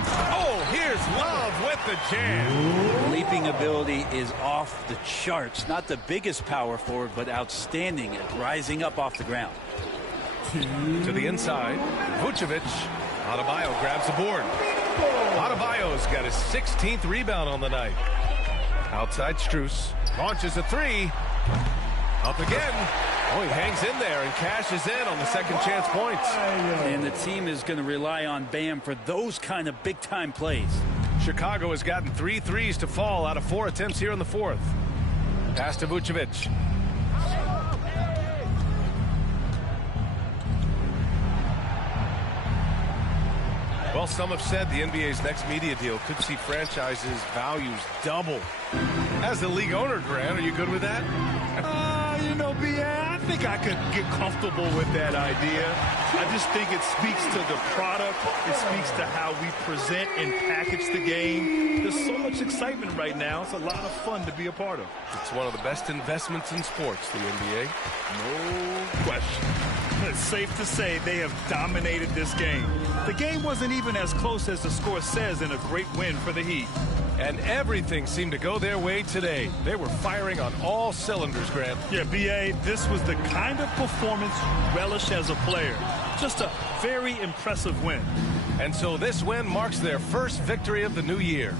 Oh, here's Love with the jam. Leaping ability is off the charts. Not the biggest power forward, but outstanding at rising up off the ground. To the inside, Vucevic. Adebayo grabs the board. Adebayo's got his 16th rebound on the night. Outside Strus. Launches a 3. Up again. Oh, he hangs in there and cashes in on the second chance points. And the team is going to rely on Bam for those kind of big-time plays. Chicago has gotten 3 threes to fall out of 4 attempts here in the 4th. Pass to Vucevic. Well, some have said the NBA's next media deal could see franchises' values double. As the league owner, Grant, are you good with that? You know, B.A., I think I could get comfortable with that idea. I just think it speaks to the product. It speaks to how we present and package the game. There's so much excitement right now. It's a lot of fun to be a part of. It's one of the best investments in sports, the NBA. No question. It's safe to say they have dominated this game. The game wasn't even as close as the score says in a great win for the Heat. And everything seemed to go their way today. They were firing on all cylinders, Grant. Yeah, B.A., this was the kind of performance you relish as a player. Just a very impressive win. And so this win marks their first victory of the new year.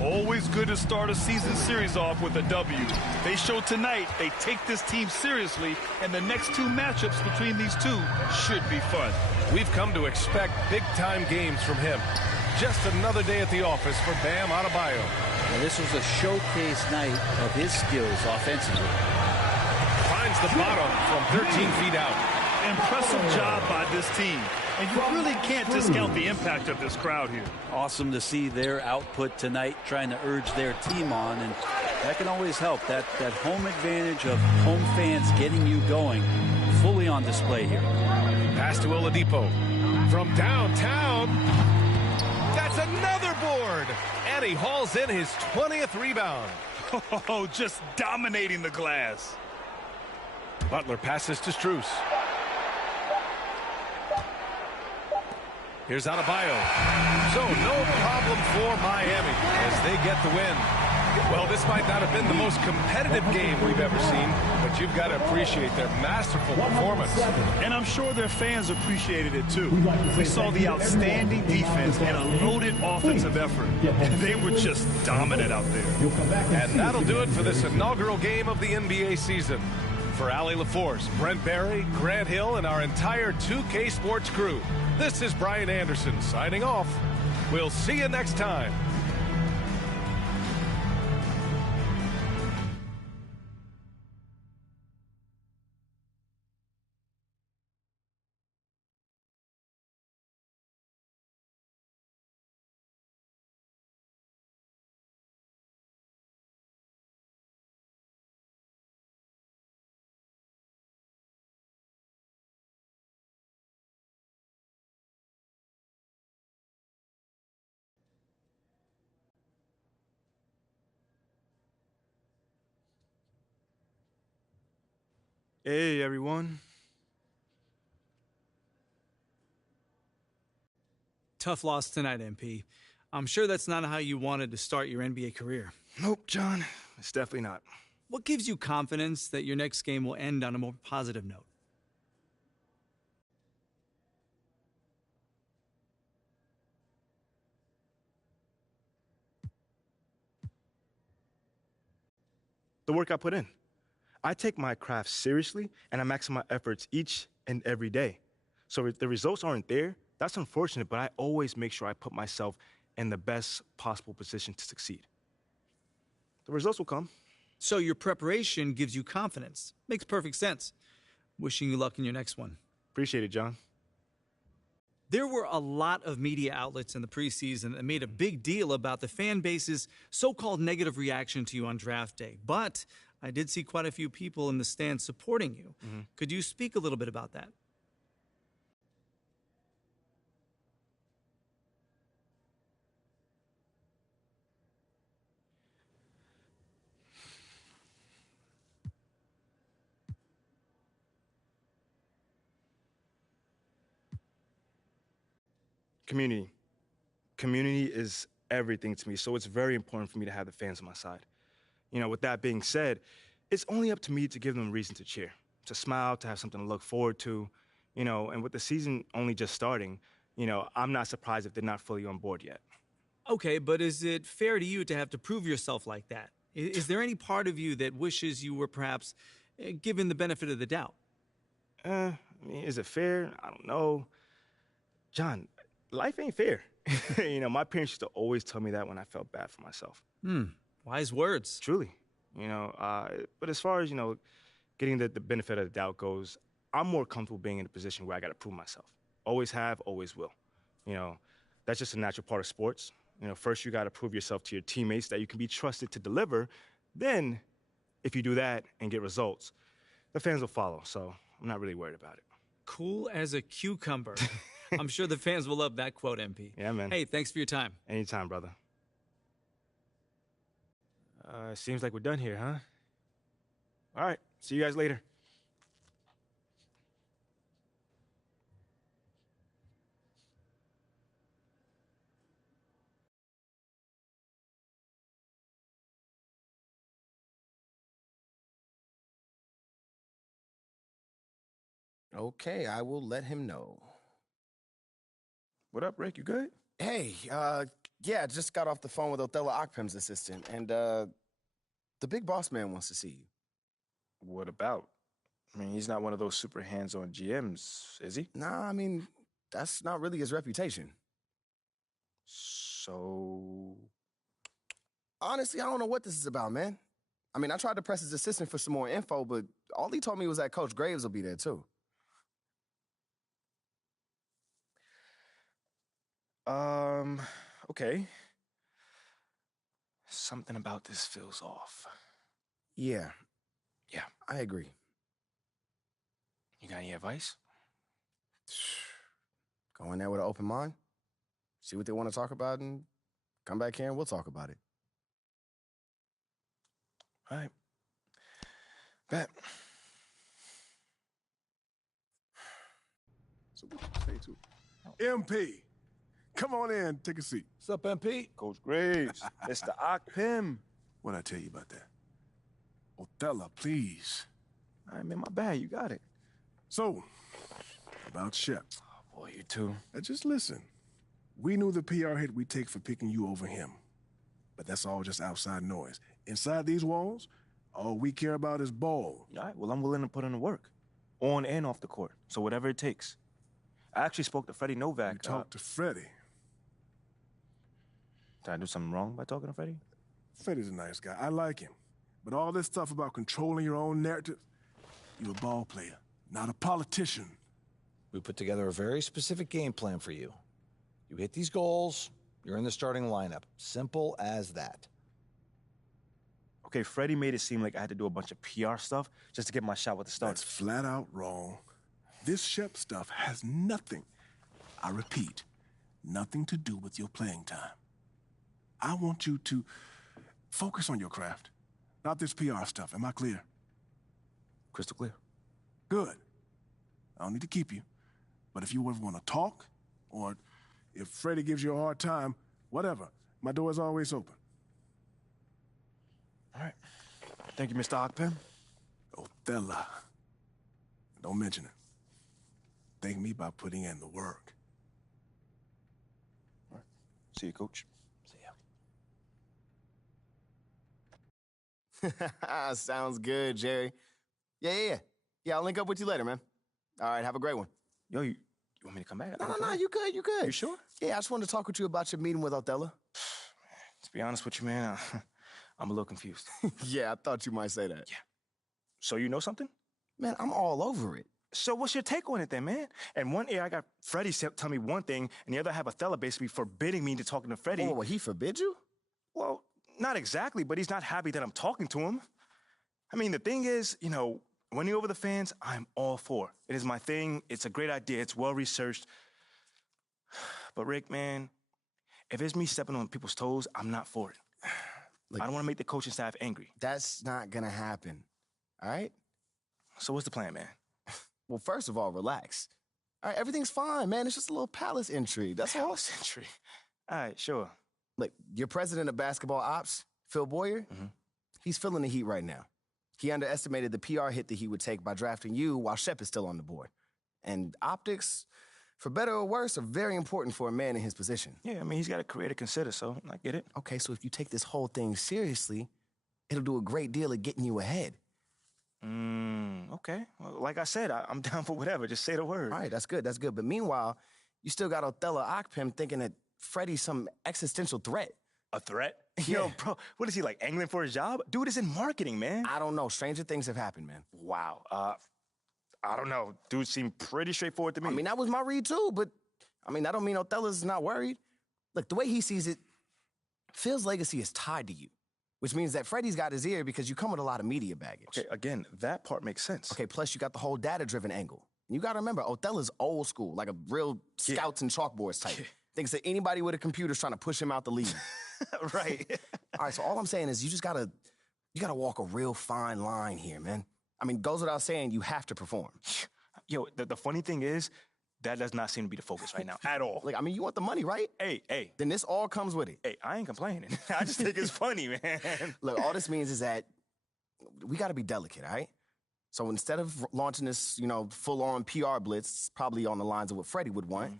Always good to start a season series off with a W. They showed tonight they take this team seriously, and the next 2 matchups between these two should be fun. We've come to expect big-time games from him. Just another day at the office for Bam Adebayo. Now, this was a showcase night of his skills offensively. Finds the bottom from 13 feet out. Impressive job by this team. And you really can't discount the impact of this crowd here. Awesome to see their output tonight, trying to urge their team on, and that can always help. That home advantage of home fans getting you going, fully on display here. Pass to Oladipo. From downtown, that's another board. And he hauls in his 20th rebound. Oh, just dominating the glass. Butler passes to Strus. Here's Adebayo. So no problem for Miami as they get the win. Well, this might not have been the most competitive game we've ever seen, but you've got to appreciate their masterful performance. And I'm sure their fans appreciated it too. We saw the outstanding defense and a loaded offensive effort. They were just dominant out there. And that'll do it for this inaugural game of the NBA season. For Allie LaForce, Brent Barry, Grant Hill, and our entire 2K Sports crew, this is Brian Anderson signing off. We'll see you next time. Hey, everyone. Tough loss tonight, MP. I'm sure that's not how you wanted to start your NBA career. Nope, John. It's definitely not. What gives you confidence that your next game will end on a more positive note? The work I put in. I take my craft seriously, and I maximize my efforts each and every day. So if the results aren't there, that's unfortunate, but I always make sure I put myself in the best possible position to succeed. The results will come. So your preparation gives you confidence. Makes perfect sense. Wishing you luck in your next one. Appreciate it, John. There were a lot of media outlets in the preseason that made a big deal about the fan base's so-called negative reaction to you on draft day. But I did see quite a few people in the stands supporting you. Could you speak a little bit about that? Community. Community is everything to me, so it's very important for me to have the fans on my side. You know, with that being said, it's only up to me to give them a reason to cheer, to smile, to have something to look forward to, you know, and with the season only just starting, you know, I'm not surprised if they're not fully on board yet. Okay, but is it fair to you to have to prove yourself like that? Is there any part of you that wishes you were perhaps given the benefit of the doubt? I mean, is it fair? I don't know. John, life ain't fair. You know, my parents used to always tell me that when I felt bad for myself. Wise words. Truly. You know, but as far as, you know, getting the benefit of the doubt goes, I'm more comfortable being in a position where I got to prove myself. Always have, always will. You know, that's just a natural part of sports. You know, first you got to prove yourself to your teammates that you can be trusted to deliver. Then, if you do that and get results, the fans will follow. So I'm not really worried about it. Cool as a cucumber. I'm sure the fans will love that quote, MP. Yeah, man. Hey, thanks for your time. Anytime, brother. Seems like we're done here, huh? All right. See you guys later. Okay, I will let him know. What up, Rick? You good? Hey, yeah, just got off the phone with Othello Akpem's assistant, and the big boss man wants to see you. What about? I mean, he's not one of those super hands-on GMs, is he? Nah, I mean, that's not really his reputation. So... Honestly, I don't know what this is about, man. I mean, I tried to press his assistant for some more info, but all he told me was that Coach Graves will be there, too. Okay. Something about this feels off. Yeah. Yeah. I agree. You got any advice? Go in there with an open mind, see what they want to talk about, and come back here and we'll talk about it. All right. Bet. So what you say too? MP, come on in, take a seat. What's up, MP? Coach Graves, Mr. Akpim. What'd I tell you about that? Othello, please. All right, man, my bad. You got it. So, about Shep. Oh, boy, you too. Now just listen. We knew the PR hit we'd take for picking you over him. But that's all just outside noise. Inside these walls, all we care about is ball. All right, well, I'm willing to put in the work. On and off the court. So whatever it takes. I actually spoke to Freddie Novak. You talked to Freddie. Did I do something wrong by talking to Freddie? Freddie's a nice guy. I like him. But all this stuff about controlling your own narrative, you're a ball player, not a politician. We put together a very specific game plan for you. You hit these goals, you're in the starting lineup. Simple as that. Okay, Freddie made it seem like I had to do a bunch of PR stuff just to get my shot with the Stars. That's flat out wrong. This Shep stuff has nothing, I repeat, nothing to do with your playing time. I want you to focus on your craft, not this PR stuff. Am I clear? Crystal clear. Good. I don't need to keep you. But if you ever want to talk, or if Freddie gives you a hard time, whatever, my door is always open. All right. Thank you, Mr. Akpim. Othello. Don't mention it. Thank me by putting in the work. All right. See you, Coach. See ya. Sounds good, Jerry. Yeah, I'll link up with you later, man. All right, have a great one. Yo, you want me to come back? No, you good. You sure? Yeah, I just wanted to talk with you about your meeting with Othello. To be honest with you, man, I'm a little confused. Yeah, I thought you might say that. Yeah. So you know something? Man, I'm all over it. So what's your take on it then, man? And one ear I got Freddie tell me one thing, and the other I have Othello basically forbidding me to talk to Freddie. Oh, well, he forbid you? Well, not exactly, but he's not happy that I'm talking to him. I mean, the thing is, winning over the fans, I'm all for. It is my thing. It's a great idea. It's well-researched. But Rick, man, if it's me stepping on people's toes, I'm not for it. Look, I don't want to make the coaching staff angry. That's not going to happen, all right? So what's the plan, man? Well, first of all, relax. All right, everything's fine, man. It's just a little palace intrigue. That's all. Palace intrigue. All right, sure. Look, your president of basketball ops, Phil Boyer, he's feeling the heat right now. He underestimated the PR hit that he would take by drafting you while Shep is still on the board. And optics, for better or worse, are very important for a man in his position. Yeah, I mean, he's got a career to consider, so I get it. Okay, so if you take this whole thing seriously, it'll do a great deal of getting you ahead. Okay. Well, like I said, I'm down for whatever. Just say the word. All right, that's good. But meanwhile, you still got Othello Akpim thinking that Freddie's some existential threat. A threat? Yeah. Yo, bro, what is he, like, angling for his job? Dude is in marketing, man. I don't know. Stranger things have happened, man. Wow. I don't know. Dude seemed pretty straightforward to me. I mean, that was my read, too, but, that don't mean Othello's not worried. Look, the way he sees it, Phil's legacy is tied to you, which means that Freddie's got his ear because you come with a lot of media baggage. Okay, again, that part makes sense. Okay, plus you got the whole data-driven angle. And you got to remember, Othello's old school, like a real scouts and chalkboards type. Thinks that anybody with a computer's trying to push him out the league. Right. All right, so all I'm saying is you gotta walk a real fine line here, man. I mean, goes without saying, you have to perform. Yo, the funny thing is, that does not seem to be the focus right now at all. Like, I mean, you want the money, right? Hey. Then this all comes with it. Hey, I ain't complaining. I just think it's funny, man. Look, all this means is that we gotta be delicate, all right? So instead of launching this, full-on PR blitz, probably on the lines of what Freddie would want,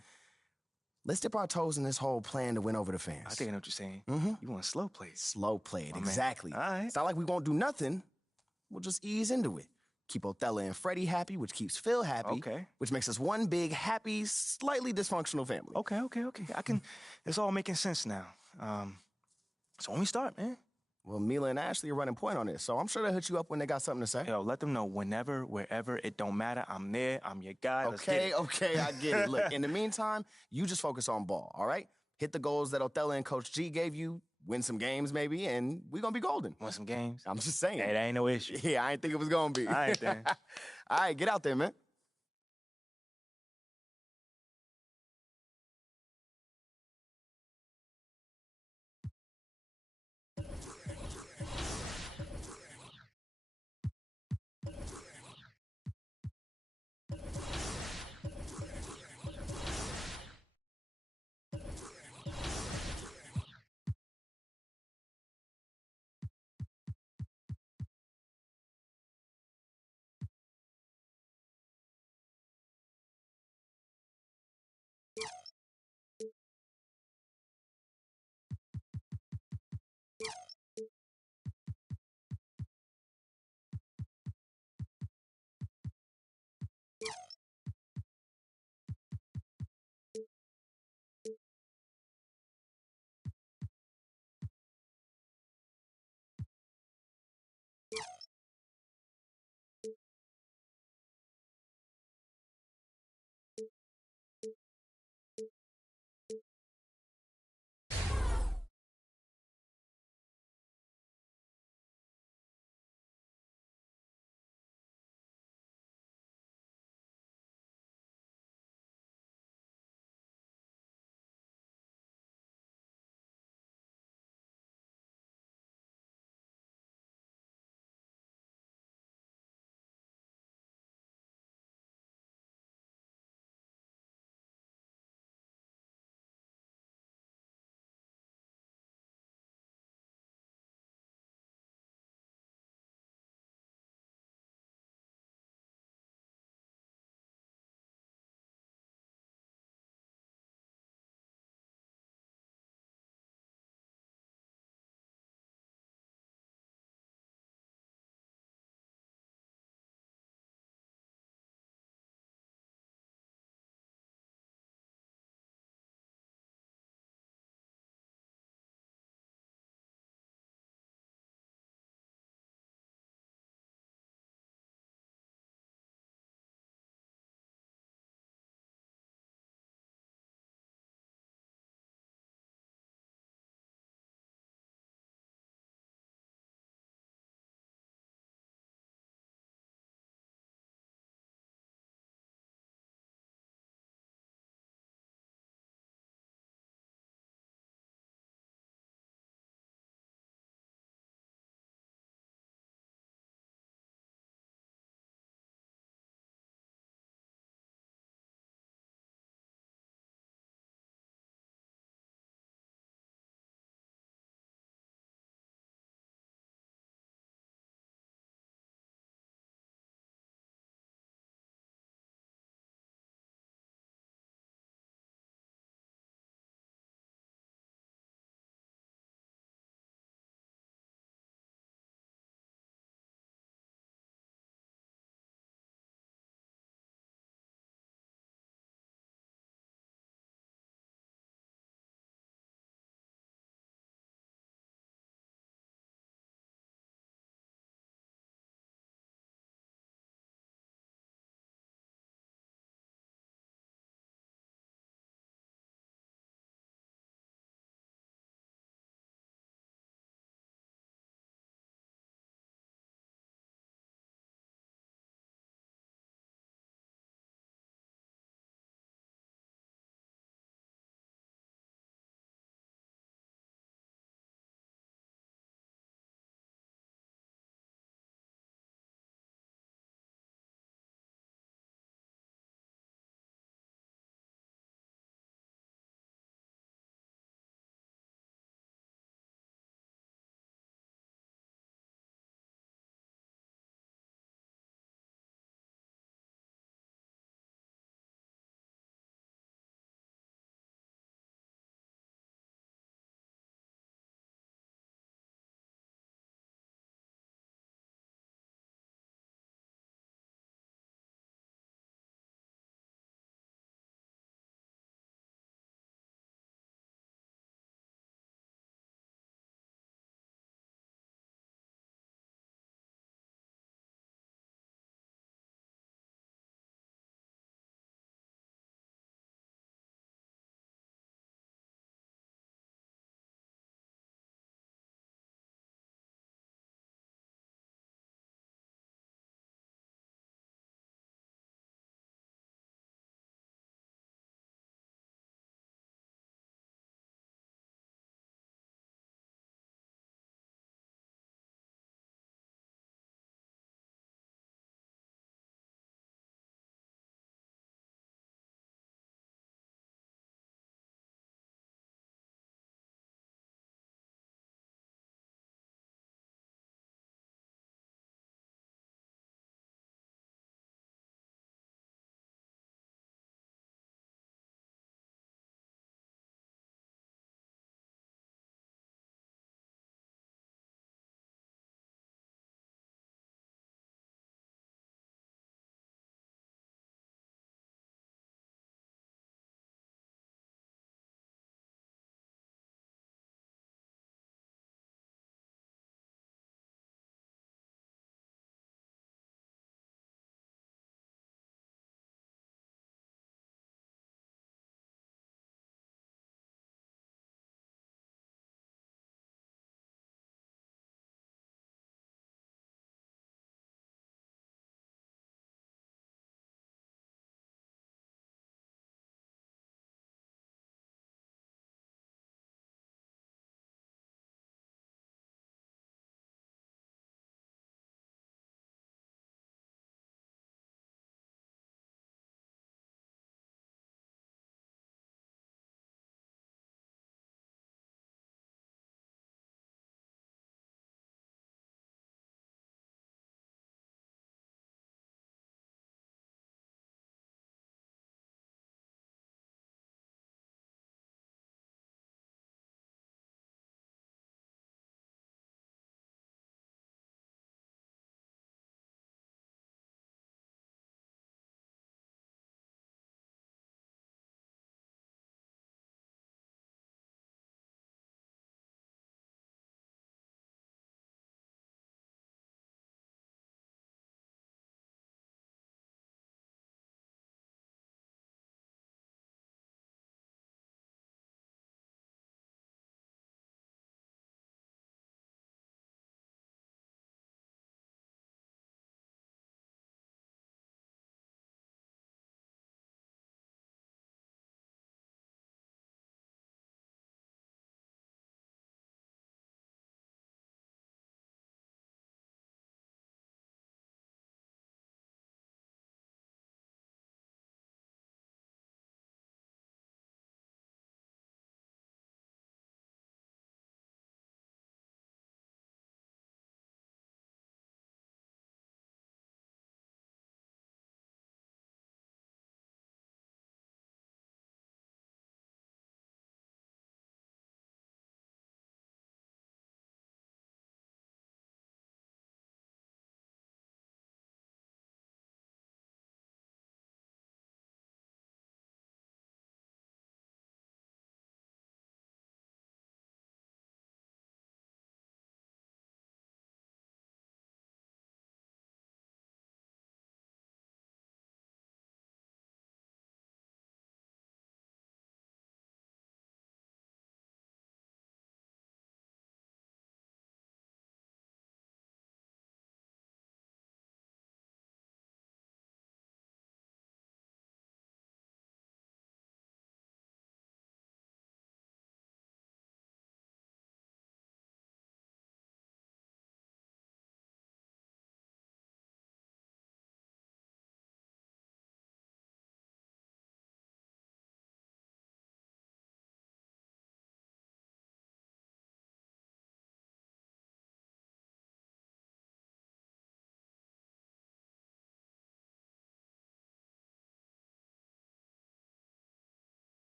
let's dip our toes in this whole plan to win over the fans. I think I know what you're saying. You want to slow play it. Slow play it, exactly. All right. It's not like we won't do nothing. We'll just ease into it. Keep Othello and Freddie happy, which keeps Phil happy. Okay. Which makes us one big, happy, slightly dysfunctional family. Okay. It's all making sense now. So when we start, man. Well, Mila and Ashley are running point on this, so I'm sure they'll hit you up when they got something to say. Yo, let them know whenever, wherever, it don't matter. I'm there. I'm your guy. Okay, I get it. Look, in the meantime, you just focus on ball, all right? Hit the goals that Othello and Coach G gave you, win some games maybe, and we're going to be golden. Win some games? I'm just saying. Hey, that ain't no issue. Yeah, I didn't think it was going to be. All right, then. All right, get out there, man.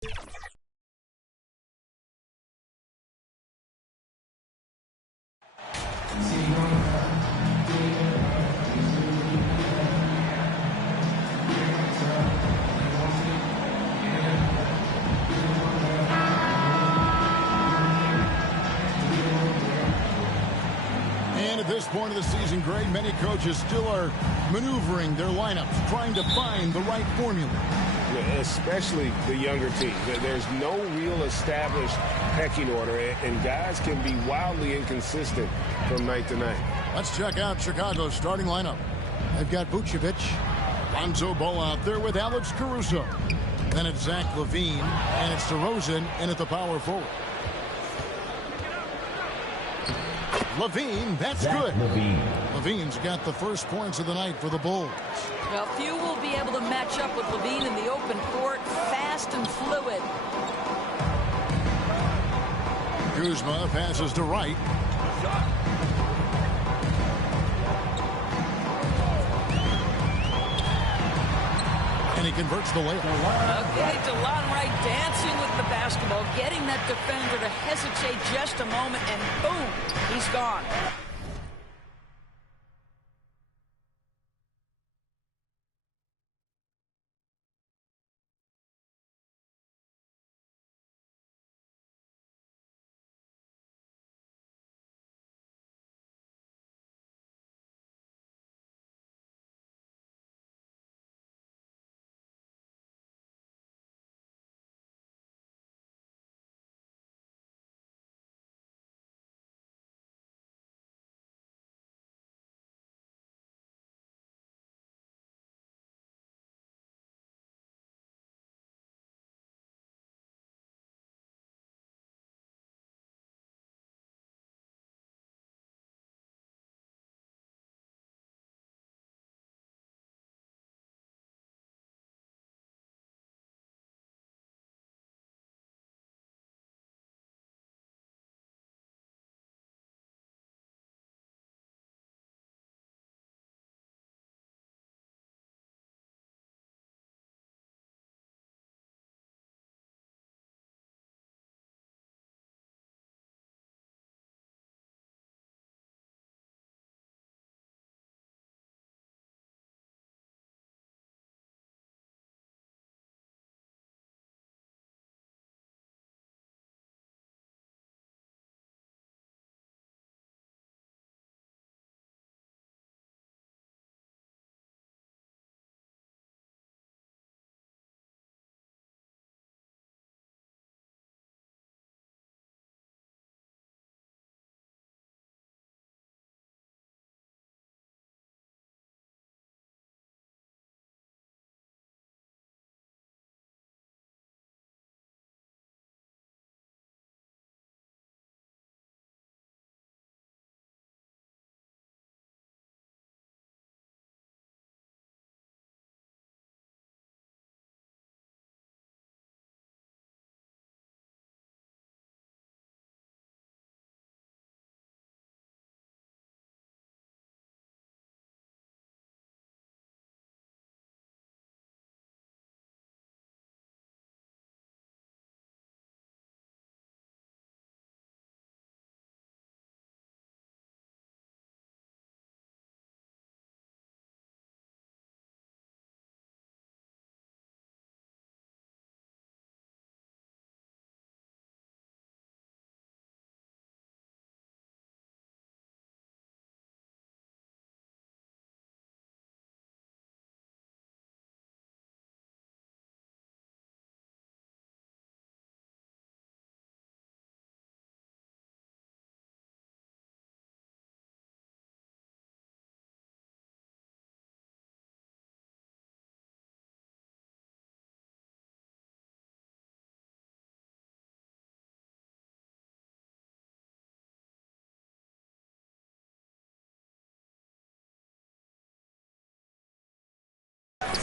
And at this point of the season, Greg, many coaches still are maneuvering their lineups, trying to find the right formula. Yeah, especially the younger teams. There's no real established pecking order, and guys can be wildly inconsistent from night to night. Let's check out Chicago's starting lineup. They've got Vucevic, Lonzo Ball out there with Alex Caruso. Then it's Zach LaVine, and it's DeRozan in at the power forward. LaVine, that's good. LaVine's got the first points of the night for the Bulls. Well, few will be able to match up with LaVine in the open court. Fast and fluid. Kuzma passes to Wright. And he converts the layup. Okay, DeLon Wright dancing with the basketball, getting that defender to hesitate just a moment, and boom, he's gone.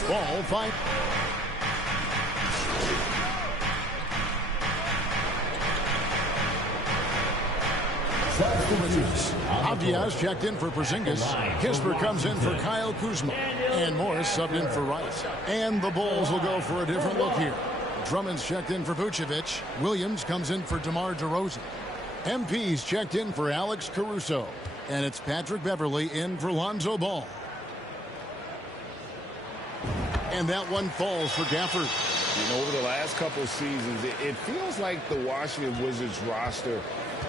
Ball fight. Avdiaz checked in for Porzingis. Kispert comes in for Kyle Kuzma. And Morris subbed in for Rice. And the Bulls will go for a different look here. Drummond's checked in for Vucevic. Williams comes in for DeMar DeRozan. MP's checked in for Alex Caruso. And it's Patrick Beverley in for Lonzo Ball. And that one falls for Gafford. You know, over the last couple of seasons, it feels like the Washington Wizards roster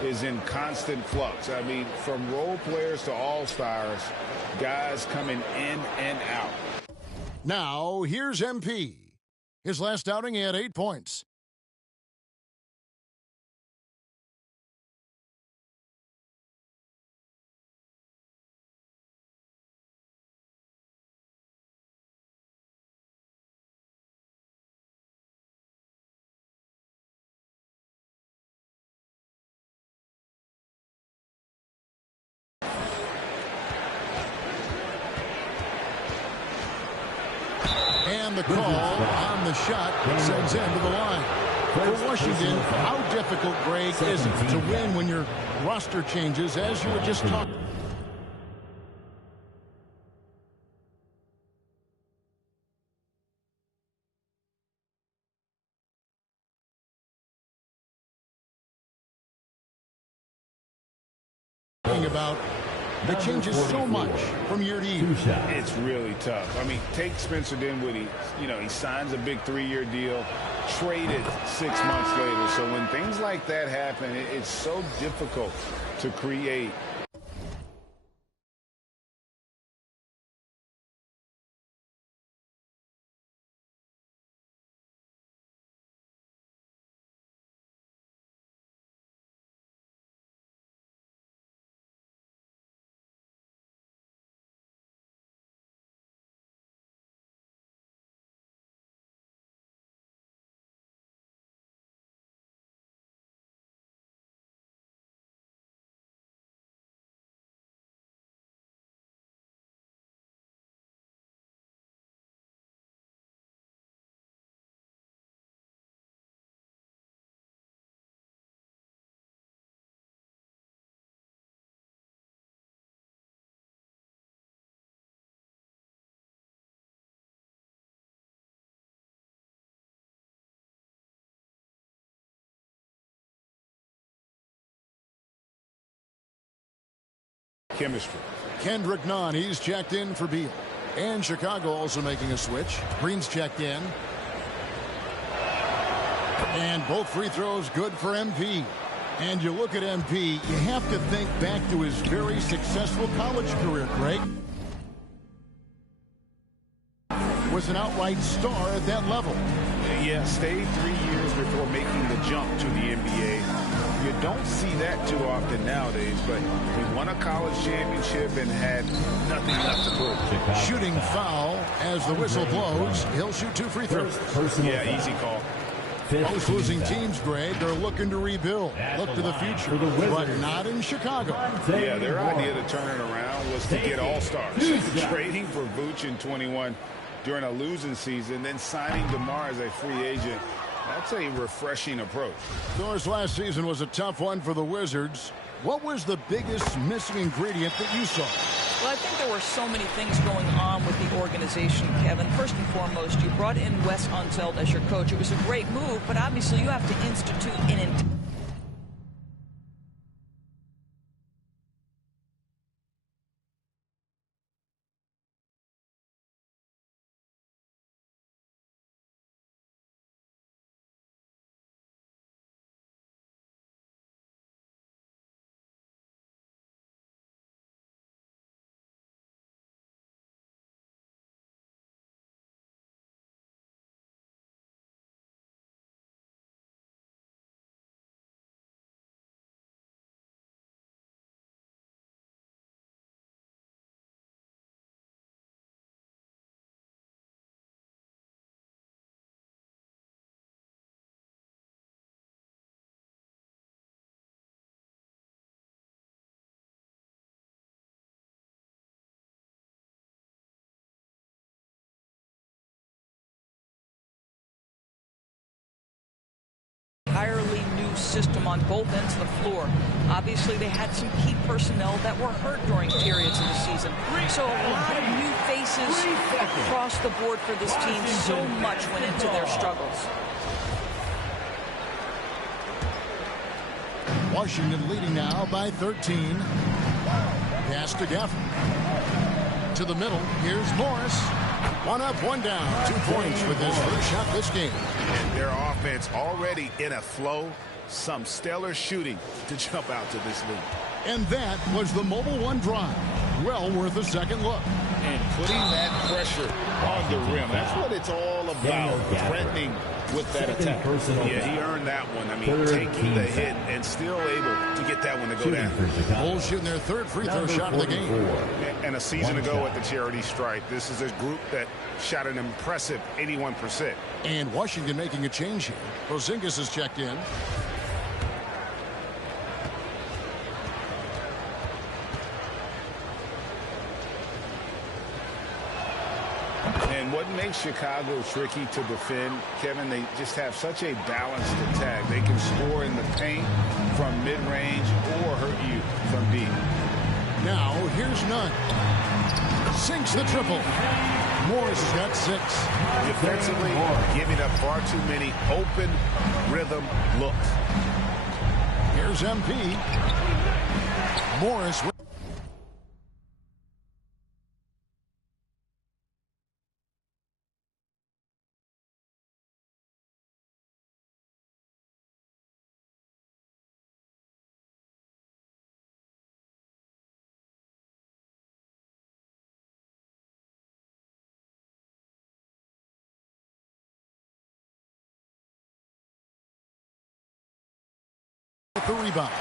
is in constant flux. I mean, from role players to all-stars, guys coming in and out. Now, here's MP. His last outing, he had 8 points. And the call on the shot sends him to the line. For Washington, how difficult, Greg, is it to win when your roster changes, as you were just talking? About that changes so much from year to year. It's really tough. I mean, take Spencer Dinwiddie. You know, he signs a big 3-year deal, traded 6 months later. So when things like that happen, it's so difficult to create. Chemistry. Kendrick Nunn, he's checked in for Beal. And Chicago also making a switch. Green's checked in. And both free throws good for MP. And you look at MP, you have to think back to his very successful college career, Craig. Was an outright star at that level. Yeah, stayed 3 years before making the jump to the NBA. You don't see that too often nowadays, but he won a college championship and had nothing left to prove. Shooting foul as the whistle blows. He'll shoot 2 free throws. Yeah, easy call. Most losing teams, Greg, are looking to rebuild. Look to the future, but not in Chicago. Yeah, their idea to turn it around was to get all-stars. Trading for Vooch in 21 during a losing season, then signing DeMar as a free agent. That's a refreshing approach. Thor's last season was a tough one for the Wizards. What was the biggest missing ingredient that you saw? Well, I think there were so many things going on with the organization, Kevin. First and foremost, you brought in Wes Unseld as your coach. It was a great move, but obviously you have to institute an entirely new system on both ends of the floor. Obviously, they had some key personnel that were hurt during periods of the season. So a lot of new faces across the board for this team. So much went into their struggles. Washington leading now by 13. Pass to Gafford. To the middle. Here's Morris. One up, one down. 2 points with his first shot this game. And their offense already in a flow. Some stellar shooting to jump out to this lead. And that was the Mobile One drive. Well worth a second look. And putting that pressure on the rim. That's what it's all about. Threatening with that attack. Yeah, he earned that one. I mean, taking the hit and still able to get that one to go down. Bulls shooting their third free throw shot of the game. And a season ago at the charity stripe, this is a group that shot an impressive 81%. And Washington making a change here. Porzingis has checked in. And what makes Chicago tricky to defend, Kevin, they just have such a balanced attack. They can score in the paint from mid-range or hurt you from deep. Now, here's Nunn. Sinks the triple. Morris has got 6. Defensively, giving up far too many open rhythm looks. Here's MP. Morris. The rebound.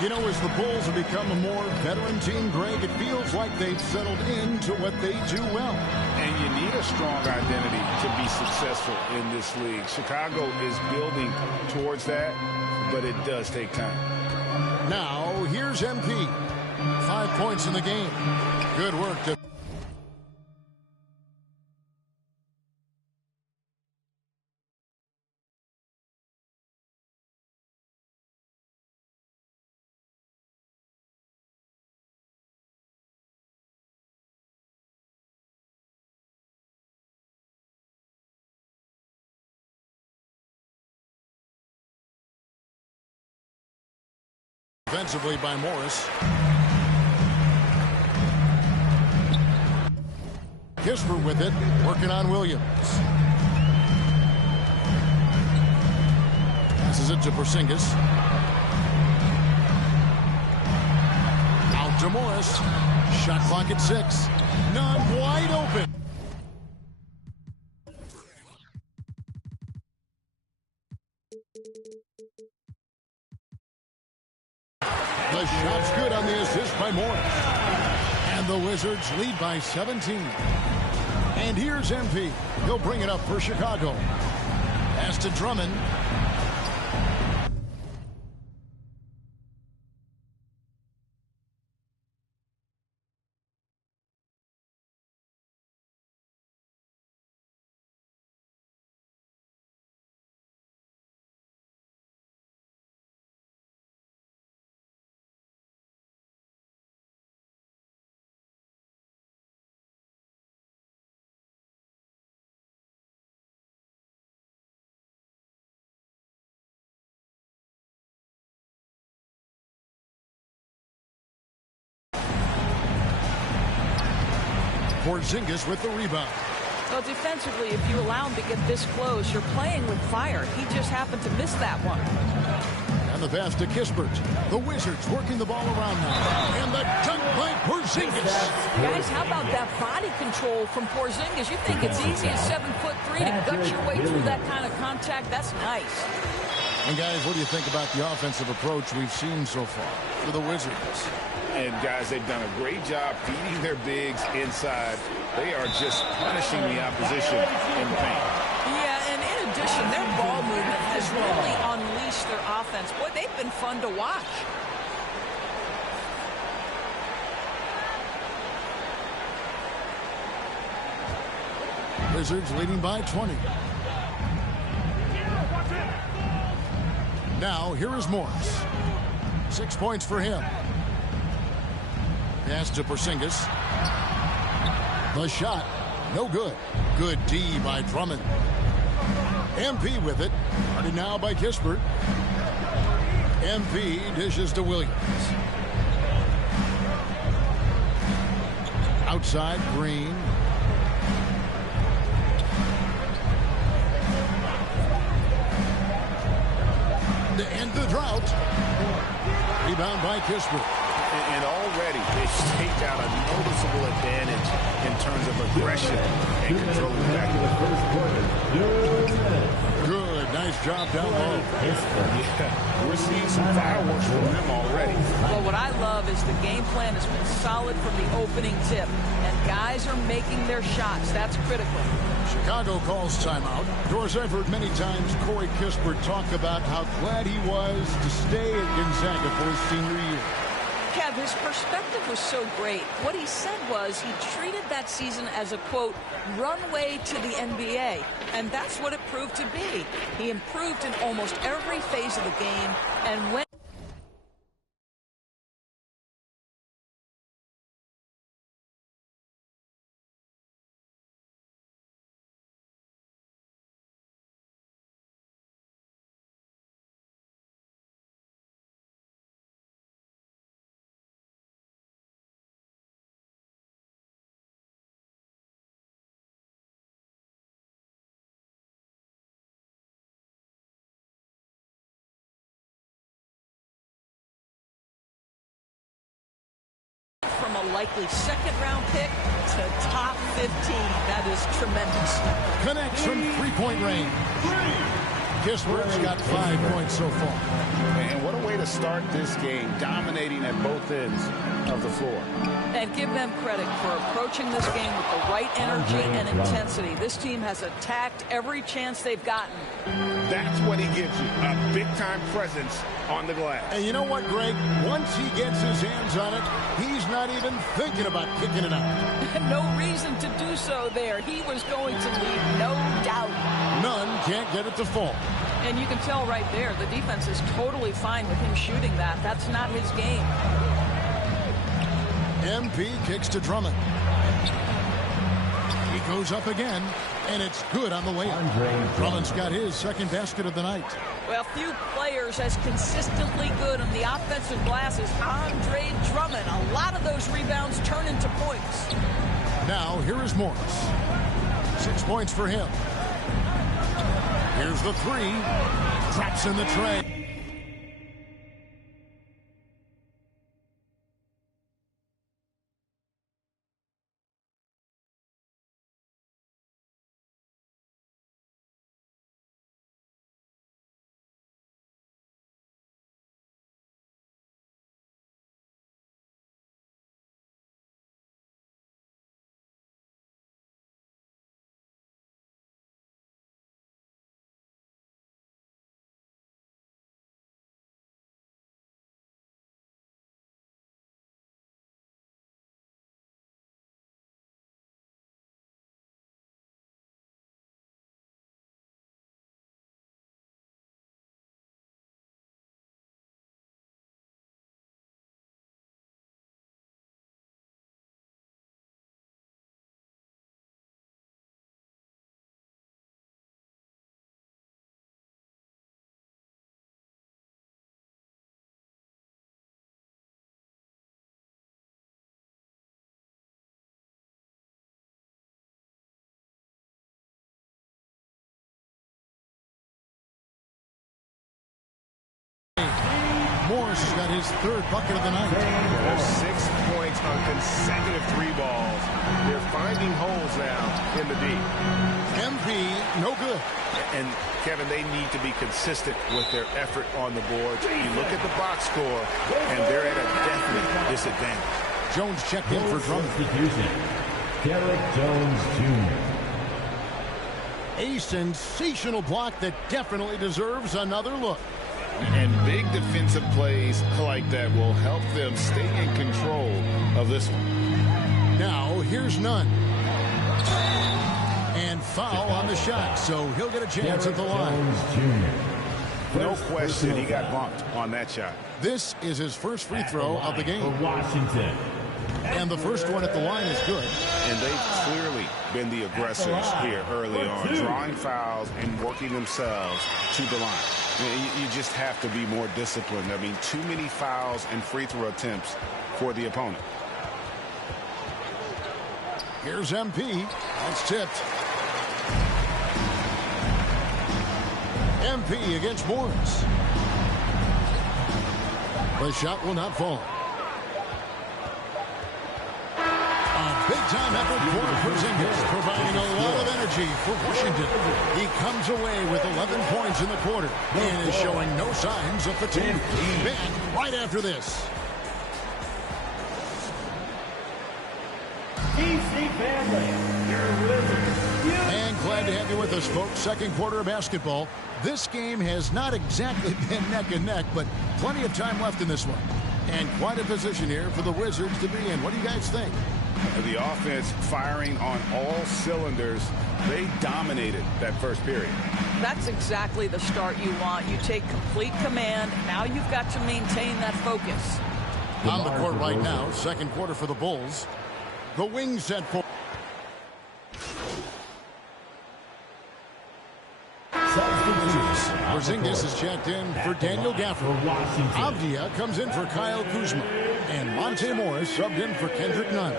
You know, as the Bulls have become a more veteran team, Greg, it feels like they've settled into what they do well. And you need a strong identity to be successful in this league. Chicago is building towards that, but it does take time. Now, here's MP. 5 points in the game. Good work to... Defensively by Morris. Kispert with it, working on Williams. Passes it to Porzingis. Out to Morris. Shot clock at 6. Nunn wide open. The shot's good on the assist by Morris. And the Wizards lead by 17. And here's MP. He'll bring it up for Chicago. Pass to Drummond. Porzingis with the rebound. Well, defensively, if you allow him to get this close, you're playing with fire. He just happened to miss that one. And the pass to Kispert. The Wizards working the ball around now. And the dunk by Porzingis. Guys, how about that body control from Porzingis? You think it's easy at 7'3" to gut your way through that kind of contact? That's nice. And guys, what do you think about the offensive approach we've seen so far for the Wizards? And guys, they've done a great job feeding their bigs inside. They are just punishing the opposition in the paint. Yeah, and in addition, their ball movement has really unleashed their offense. Boy, they've been fun to watch. Wizards leading by 20. Now, here is Morris. 6 points for him. Pass to Porzingis. The shot, no good. Good D by Drummond. MP with it. Guarded now by Kispert. MP dishes to Williams. Outside, Green. To end the drought. Rebound by Kispert. And already they've staked out a noticeable advantage in terms of aggression and controlling the back. Good, nice job down low. Yeah, we're seeing some fireworks from them already. Well, what I love is the game plan has been solid from the opening tip, and guys are making their shots. That's critical. Chicago calls timeout. Doors, I've heard many times Corey Kispert talk about how glad he was to stay at Gonzaga for his senior year. Kev, his perspective was so great. What he said was he treated that season as a, quote, runway to the NBA. And that's what it proved to be. He improved in almost every phase of the game. And when from a likely second-round pick to top 15. That is tremendous. Connects from three-point range. Kispert's got 5 points so far. And what a way to start this game, dominating at both ends of the floor. And give them credit for approaching this game with the right energy and intensity. This team has attacked every chance they've gotten. That's what he gives you, a big-time presence on the glass. And you know what, Greg? Once he gets his hands on it, he's not even thinking about kicking it out. No reason to do so there. He was going to leave, no doubt. None can't get it to fall. And you can tell right there, the defense is totally fine with him shooting that. That's not his game. MP kicks to Drummond. He goes up again, and it's good on the way up. Drummond's got his second basket of the night. Well, few players as consistently good on the offensive glass as Andre Drummond. A lot of those rebounds turn into points. Now, here is Morris. 6 points for him. Here's the three. Traps in the tray. Morris has got his third bucket of the night. 6 points on consecutive three balls. They're finding holes now in the D. MP, no good. And, Kevin, they need to be consistent with their effort on the board. You look at the box score, and they're at a definite disadvantage. Jones checked in for Drummond. Derek Jones Jr. A sensational block that definitely deserves another look. And big defensive plays like that will help them stay in control of this one. Now, here's Nunn. And foul on the shot, so he'll get a chance at the line. No question, he got bumped on that shot. This is his first free throw of the game. For Washington. And the first one at the line is good. And they've clearly been the aggressors here early on, drawing fouls and working themselves to the line. You just have to be more disciplined. I mean, too many fouls and free throw attempts for the opponent. Here's MP. That's tipped. MP against Morris. The shot will not fall. A big-time effort for Porzingis, providing a lot of energy for Washington. He comes away with 11 points in the quarter and is showing no signs of fatigue. Back right after this. And glad to have you with us, folks. Second quarter of basketball. This game has not exactly been neck and neck, but plenty of time left in this one. And quite a position here for the Wizards to be in. What do you guys think? The offense firing on all cylinders. They dominated that first period. That's exactly the start you want. You take complete command. Now you've got to maintain that focus. On the court right now, second quarter for the Bulls. The wing set for Porzingis is checked in for Daniel Gafford. Avdia comes in for Kyle Kuzma. And Monte Morris subbed in for Kendrick Nunn.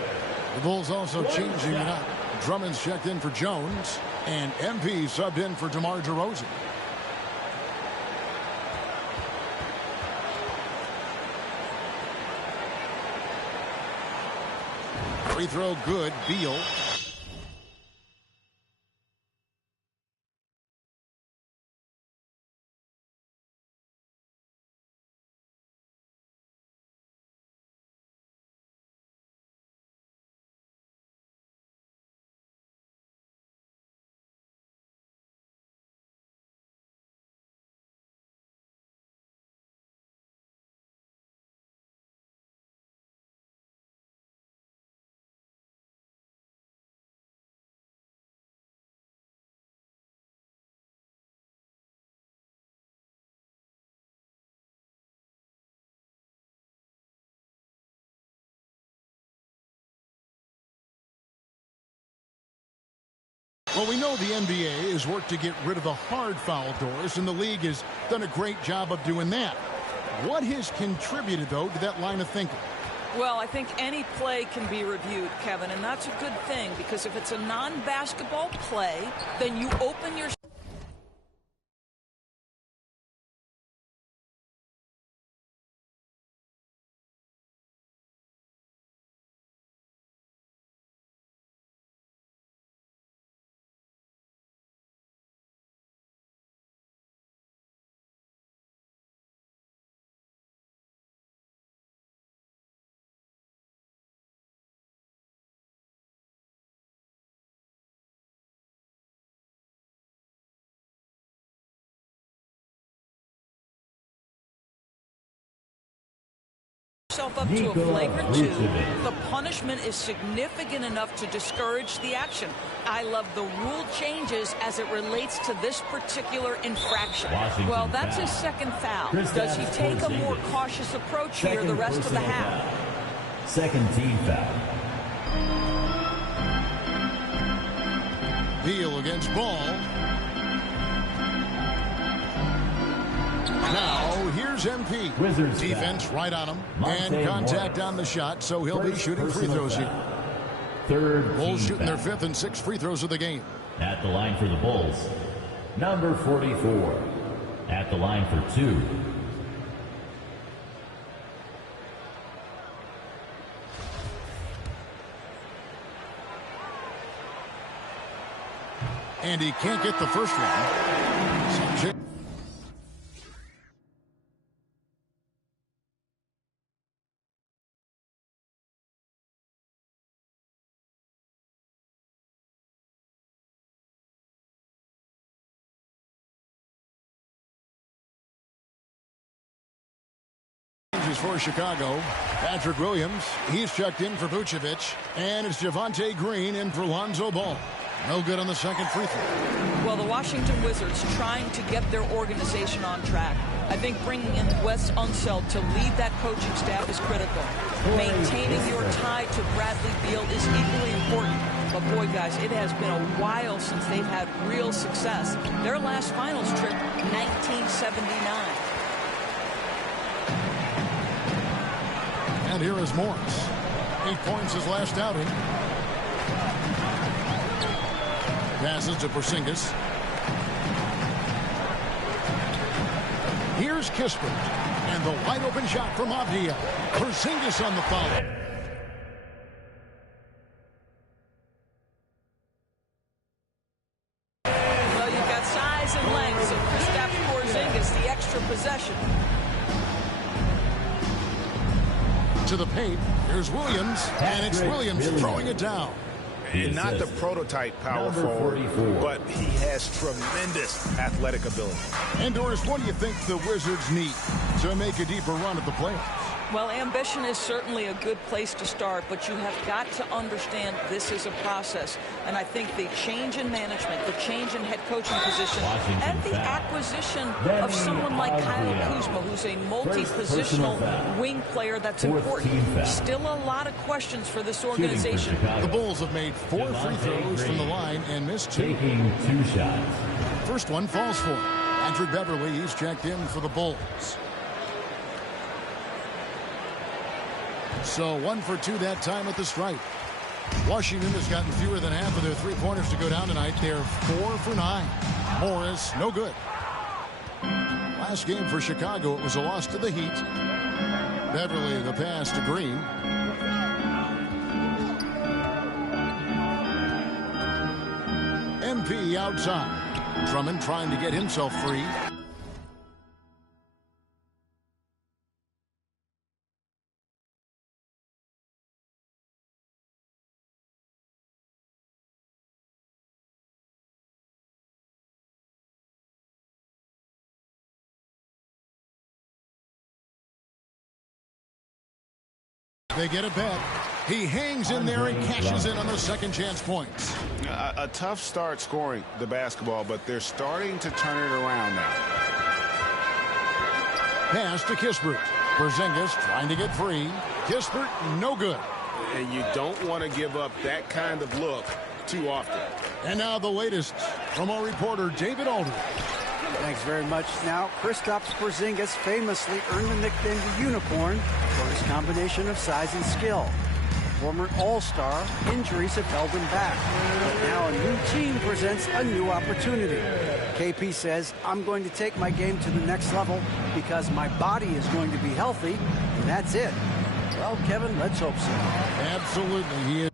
The Bulls also changing it up. Drummond's checked in for Jones. And MP subbed in for DeMar DeRozan. Free throw good. Beal. Well, we know the NBA has worked to get rid of the hard foul doors, and the league has done a great job of doing that. What has contributed, though, to that line of thinking? Well, I think any play can be reviewed, Kevin, and that's a good thing, because if it's a non-basketball play, then you open your... up to a flagrant 2, the punishment is significant enough to discourage the action. I love the rule changes as it relates to this particular infraction. Well, that's his second foul. Does he take a more cautious approach here the rest of the half? Second team foul. Beal against Ball. Now, here's MP. Wizards defense foul. right on him. Monte And contact Morris. on the shot, so he'll be shooting free throws here. Third Bulls shooting foul. their fifth and sixth free throws of the game. At the line for the Bulls, number 44. At the line for 2. And he can't get the first one. For Chicago, Patrick Williams, he's checked in for Vucevic, and it's Javonte Green in for Lonzo Ball. No good on the second free throw. Well, the Washington Wizards trying to get their organization on track. I think bringing in Wes Unseld to lead that coaching staff is critical. Maintaining your tie to Bradley Beal is equally important. But boy, guys, it has been a while since they've had real success. Their last finals trip, 1979. And here is Morris. 8 points his last outing. Passes to Porzingis. Here's Kispert. And the wide open shot from Avdia. Porzingis on the foul. Well, you've got size and length, so Kristaps Porzingis, the extra possession. To the paint. Here's Williams. And it's Williams throwing it down. And not the prototype power forward, but he has tremendous athletic ability. And Doris, what do you think the Wizards need to make a deeper run at the playoffs? Well, ambition is certainly a good place to start, but you have got to understand this is a process. And I think the change in management, the change in head coaching position, and the acquisition of someone like Kyle Kuzma, who's a multi-positional wing player that's important. Still a lot of questions for this organization. The Bulls have made 4 free throws from the line and missed 2. Taking 2 shots. First one falls for Andrew Beverly. He's checked in for the Bulls. So 1 for 2 that time at the stripe. Washington has gotten fewer than half of their 3-pointers to go down tonight. They're 4 for 9. Morris, no good. Last game for Chicago, it was a loss to the Heat. Beverly, the pass to Green. MP outside. Drummond trying to get himself free. They get it back. He hangs in there and cashes in on the second chance points. A tough start scoring the basketball, but they're starting to turn it around now. Pass to Kispert. Porzingis trying to get free. Kispert, no good. And you don't want to give up that kind of look too often. And now the latest from our reporter, David Aldridge. Thanks very much. Now, Kristaps Porzingis famously earned the nickname the Unicorn for his combination of size and skill. Former All-Star, injuries have held him back. But now a new team presents a new opportunity. KP says, I'm going to take my game to the next level because my body is going to be healthy, and that's it. Well, Kevin, let's hope so. Absolutely, he is.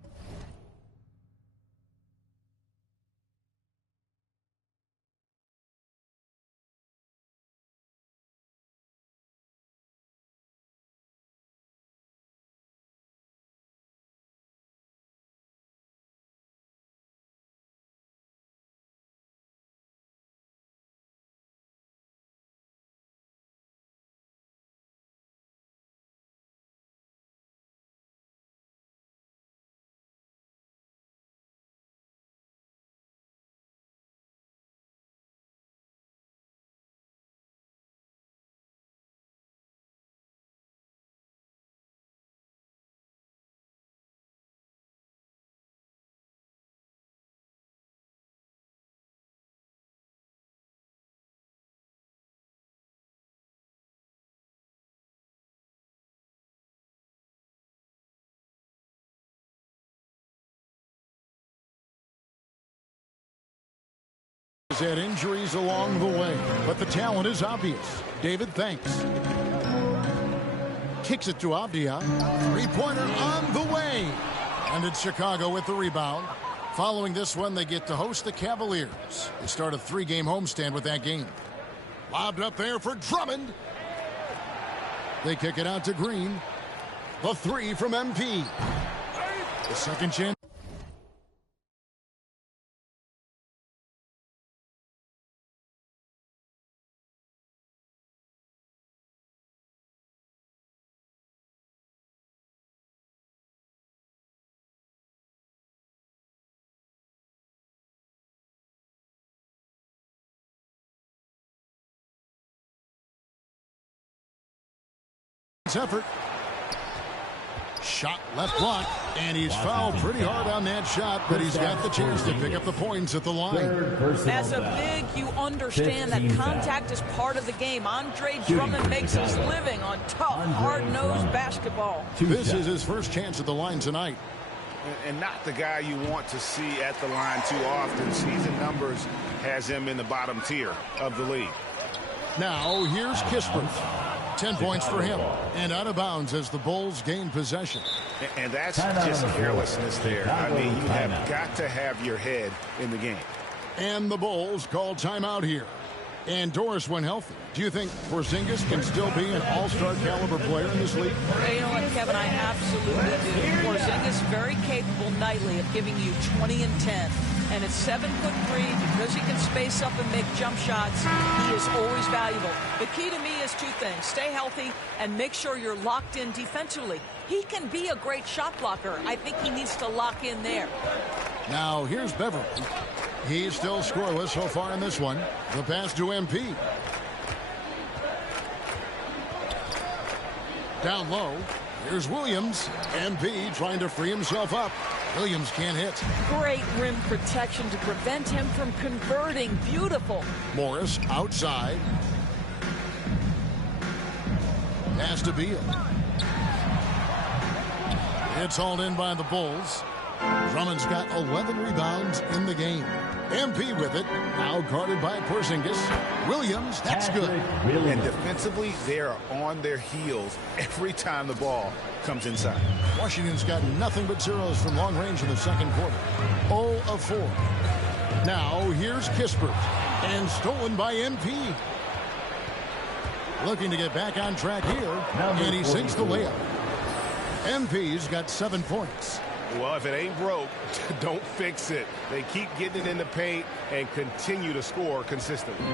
Had injuries along the way, but the talent is obvious. David, thanks. Kicks it to Avdia. 3-pointer on the way. And it's Chicago with the rebound. Following this one, they get to host the Cavaliers. They start a 3-game homestand with that game. Lobbed up there for Drummond. They kick it out to Green. The 3 from MP. The second chance. Effort. Shot left block, and he's fouled pretty hard on that shot, but he's got the chance to pick up the points at the line. As a big, you understand that contact is part of the game. Andre Drummond makes his living on tough, hard-nosed basketball. This is his first chance at the line tonight. And not the guy you want to see at the line too often. Season numbers has him in the bottom tier of the league. Now, here's Kispert. 10 points for him. And out of bounds as the Bulls gain possession. And that's just carelessness there. I mean, you have got to have your head in the game. And the Bulls call timeout here. And Doris, when healthy, do you think Porzingis can still be an all-star caliber player in this league? You know what, Kevin, I absolutely do. Porzingis very capable nightly of giving you 20 and 10. And at 7'3", because he can space up and make jump shots, he is always valuable. The key to me is two things. Stay healthy and make sure you're locked in defensively. He can be a great shot blocker. I think he needs to lock in there. Now, here's Beverly. He's still scoreless so far in this one. The pass to MP. Down low. Here's Williams. MP trying to free himself up. Williams can't hit. Great rim protection to prevent him from converting. Beautiful. Morris outside. Pass to Beal. It's hauled in by the Bulls. Drummond's got 11 rebounds in the game. MP with it. Now guarded by Porzingis. Williams, that's good. And defensively, they are on their heels every time the ball comes inside. Washington's got nothing but zeros from long range in the second quarter. 0 of 4. Now here's Kispert. And stolen by MP. Looking to get back on track here. And he sinks the layup. MP's got 7 points. Well, if it ain't broke, don't fix it. They keep getting it in the paint and continue to score consistently.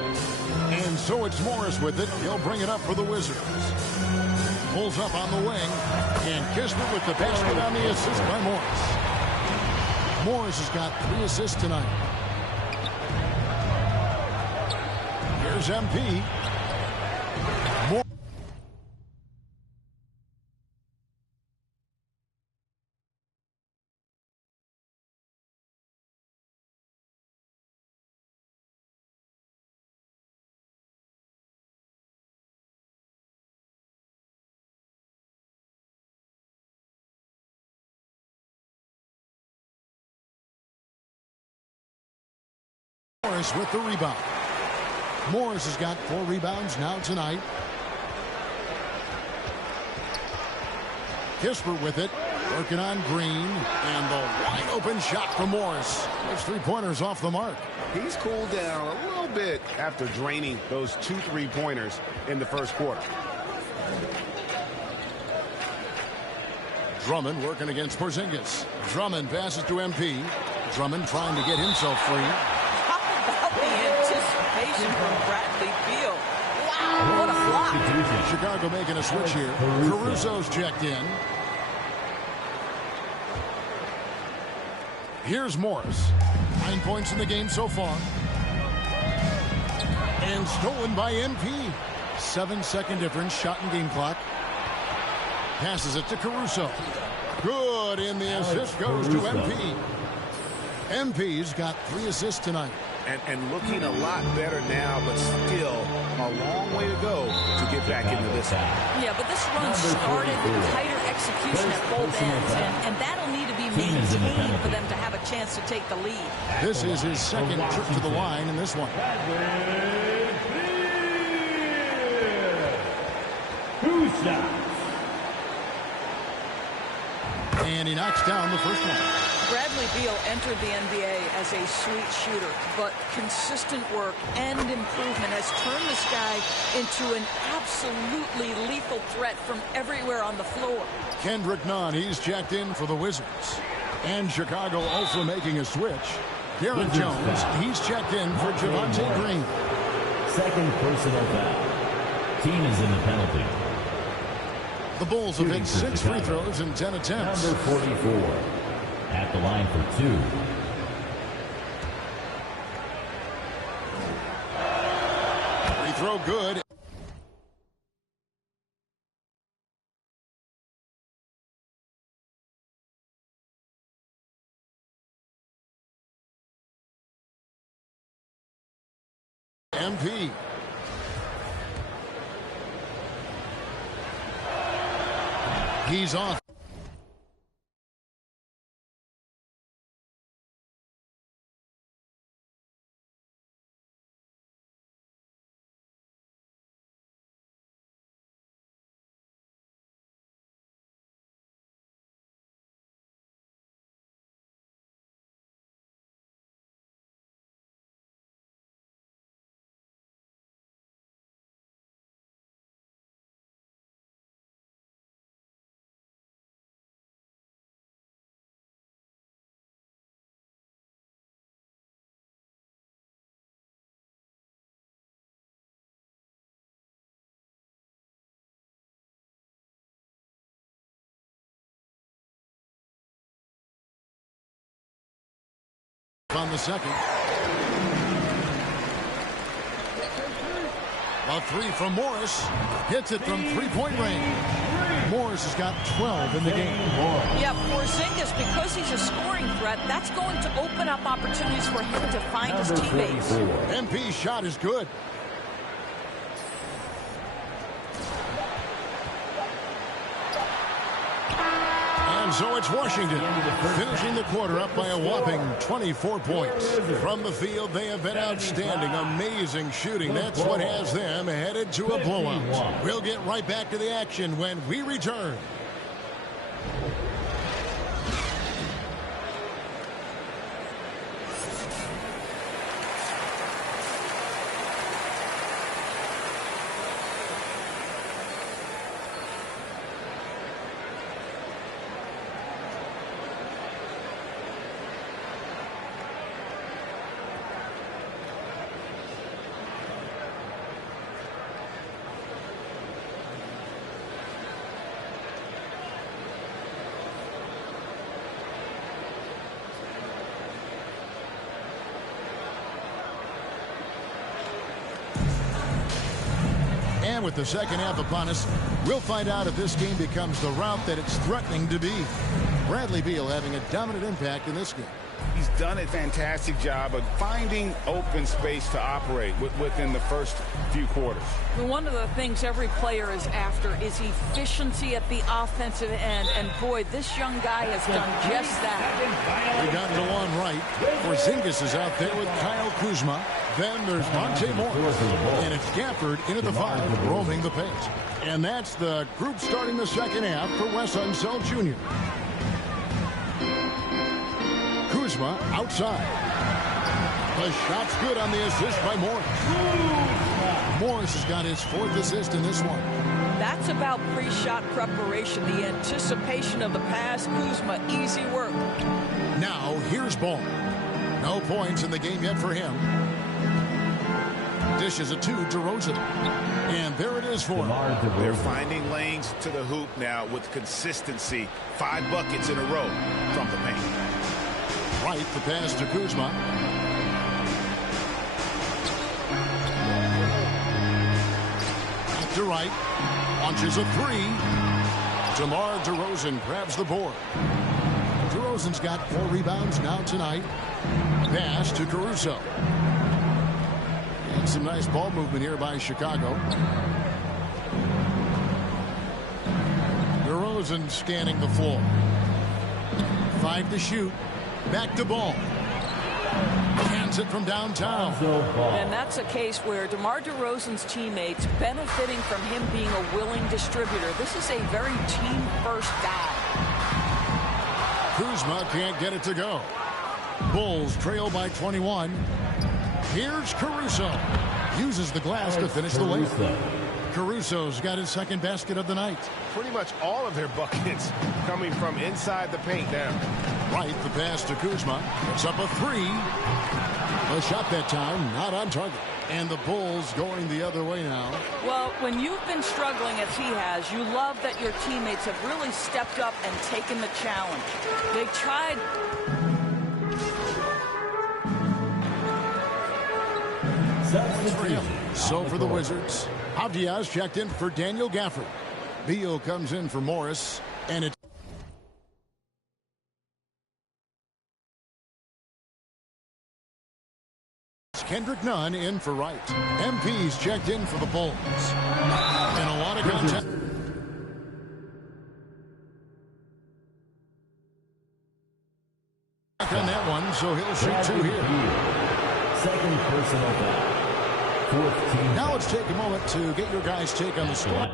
And so it's Morris with it. He'll bring it up for the Wizards. Pulls up on the wing. And Kispert with the basket on the assist by Morris. Morris has got 3 assists tonight. Here's MP. Morris with the rebound. Morris has got 4 rebounds now tonight. Kispert with it. Working on Green. And the wide open shot from Morris. Those 3-pointers off the mark. He's cooled down a little bit after draining those 2 3-pointers in the first quarter. Drummond working against Porzingis. Drummond passes to MP. Drummond trying to get himself free. The anticipation from Bradley Beal. Wow, what a block. Chicago making a switch here. Caruso's checked in. Here's Morris. 9 points in the game so far. And stolen by MP. 7-second difference, shot and game clock. Passes it to Caruso. Good, and the assist goes to MP. MP's got 3 assists tonight. And looking a lot better now, but still a long way to go to get back into this one. Yeah, but this run started with tighter execution at both ends, and that'll need to be maintained for them to have a chance to take the lead. This is his second trip to the line in this one. And he knocks down the first one. Bradley Beal entered the NBA as a sweet shooter, but consistent work and improvement has turned this guy into an absolutely lethal threat from everywhere on the floor. Kendrick Nunn, he's checked in for the Wizards. And Chicago also making a switch. Derrick Jones, he's checked in for Javonte Green. Second personal foul. Team is in the penalty. The Bulls have hit 6 free throws in 10 attempts. Number 44. At the line for 2. Free throw good. MP. He's off. On the second. A three from Morris. Hits it from three-point range. Morris has got 12 in the game. Yeah, Porzingis, because he's a scoring threat, that's going to open up opportunities for him to find his teammates. MP's shot is good. And so it's Washington finishing the quarter up by a whopping 24 points. From the field, they have been outstanding. Amazing shooting. That's what has them headed to a blowout. We'll get right back to the action when we return. And with the second half upon us, we'll find out if this game becomes the route that it's threatening to be. Bradley Beal having a dominant impact in this game. He's done a fantastic job of finding open space to operate within the first few quarters. One of the things every player is after is efficiency at the offensive end. And boy, this young guy has done just that. We got DeLon Wright. Porzingis is out there with Kyle Kuzma. Then there's Monte Morris. And it's Gafford into the five, roaming the paint. And that's the group starting the second half for Wes Unseld Jr. Kuzma outside. The shot's good on the assist by Morris. Morris has got his fourth assist in this one. That's about pre-shot preparation, the anticipation of the pass. Kuzma, easy work. Now here's Ball. No points in the game yet for him. Dishes it to DeRozan. And there it is for him. They're finding lanes to the hoop now with consistency. 5 buckets in a row from the paint. Right, the pass to Kuzma. Back to Wright. Launches a three. DeMar DeRozan grabs the board. DeRozan's got 4 rebounds now tonight. Pass to Caruso. And some nice ball movement here by Chicago. DeRozan scanning the floor. 5 to shoot. Back to Ball. Hands it from downtown. And that's a case where DeMar DeRozan's teammates benefiting from him being a willing distributor. This is a very team-first guy. Kuzma can't get it to go. Bulls trail by 21. Here's Caruso. Uses the glass to finish the layup. Caruso's got his second basket of the night. Pretty much all of their buckets coming from inside the paint now. Right, the pass to Kuzma. It's up a three. The shot that time, not on target. And the Bulls going the other way now. Well, when you've been struggling as he has, you love that your teammates have really stepped up and taken the challenge. They tried... So for the Wizards, Avdiaz checked in for Daniel Gafford. Beal comes in for Morris, and it's Kendrick Nunn in for Wright. MP's checked in for the Bulls. And a lot of contact. On that one, so he'll shoot 2 here. Second personal foul. 4th team. Now let's take a moment to get your guys' take on the score.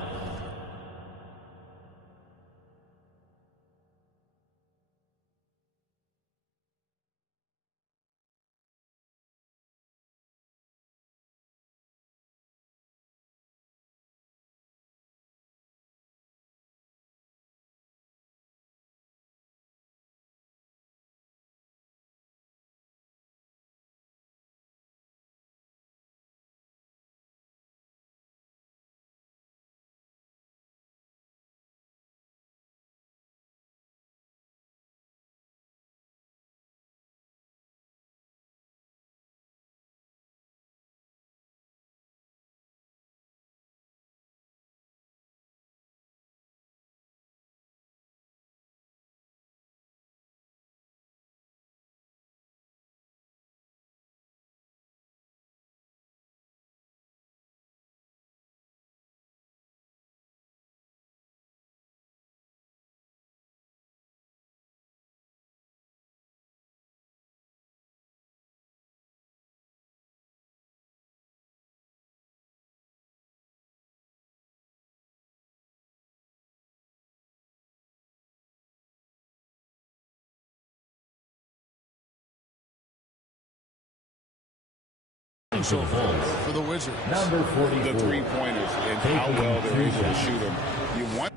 So for the Wizards. Number 44. The three-pointers and how well they're able to shoot them. You want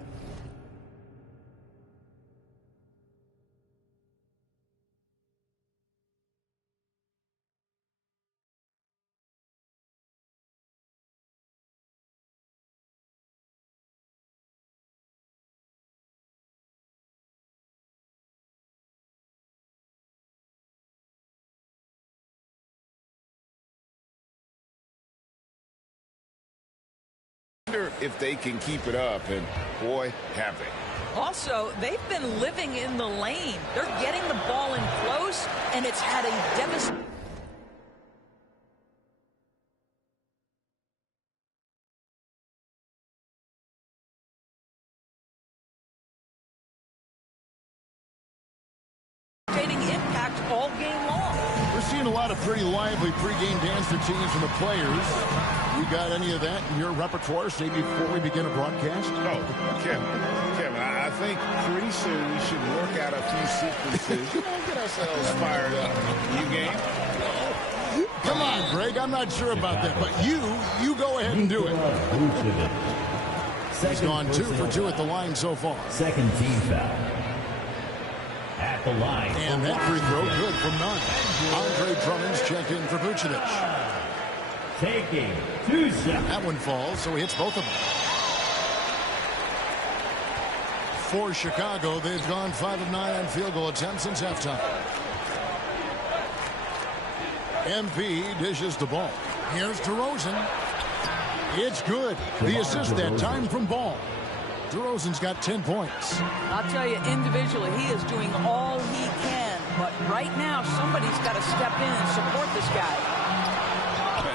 if they can keep it up, and boy, have they. Also, they've been living in the lane. They're getting the ball in close, and it's had a devastating... impact all game long. We're seeing a lot of pretty lively pregame dance routines from the players. You got any of that in your repertoire, say, before we begin a broadcast? Oh, Kevin, I think pretty soon we should work out a few sequences. Get ourselves fired up. You game? Come on, Greg. I'm not sure about that, but you go ahead and do it. He's gone 2 for 2 at the line so far. Second team foul. At the line. And that free throw good from Nunn. Andre Drummond's checked in for Vucevic. Taking 2 shots. That one falls, so he hits both of them. For Chicago, they've gone 5 of 9 on field goal attempts since halftime. MP dishes the ball. Here's DeRozan. It's good. The assist that time from Ball. DeRozan's got 10 points. I'll tell you, individually, he is doing all he can. But right now, somebody's got to step in and support this guy.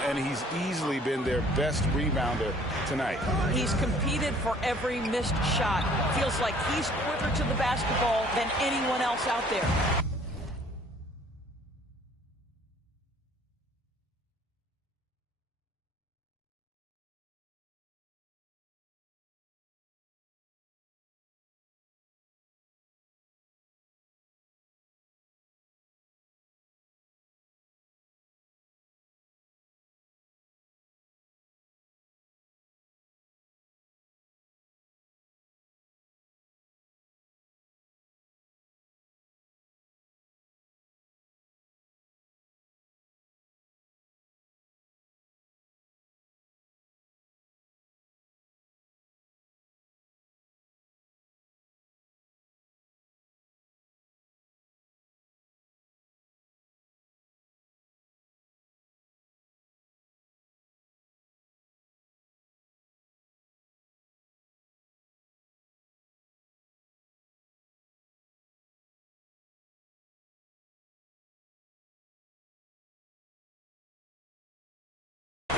And he's easily been their best rebounder tonight. He's competed for every missed shot. Feels like he's quicker to the basketball than anyone else out there.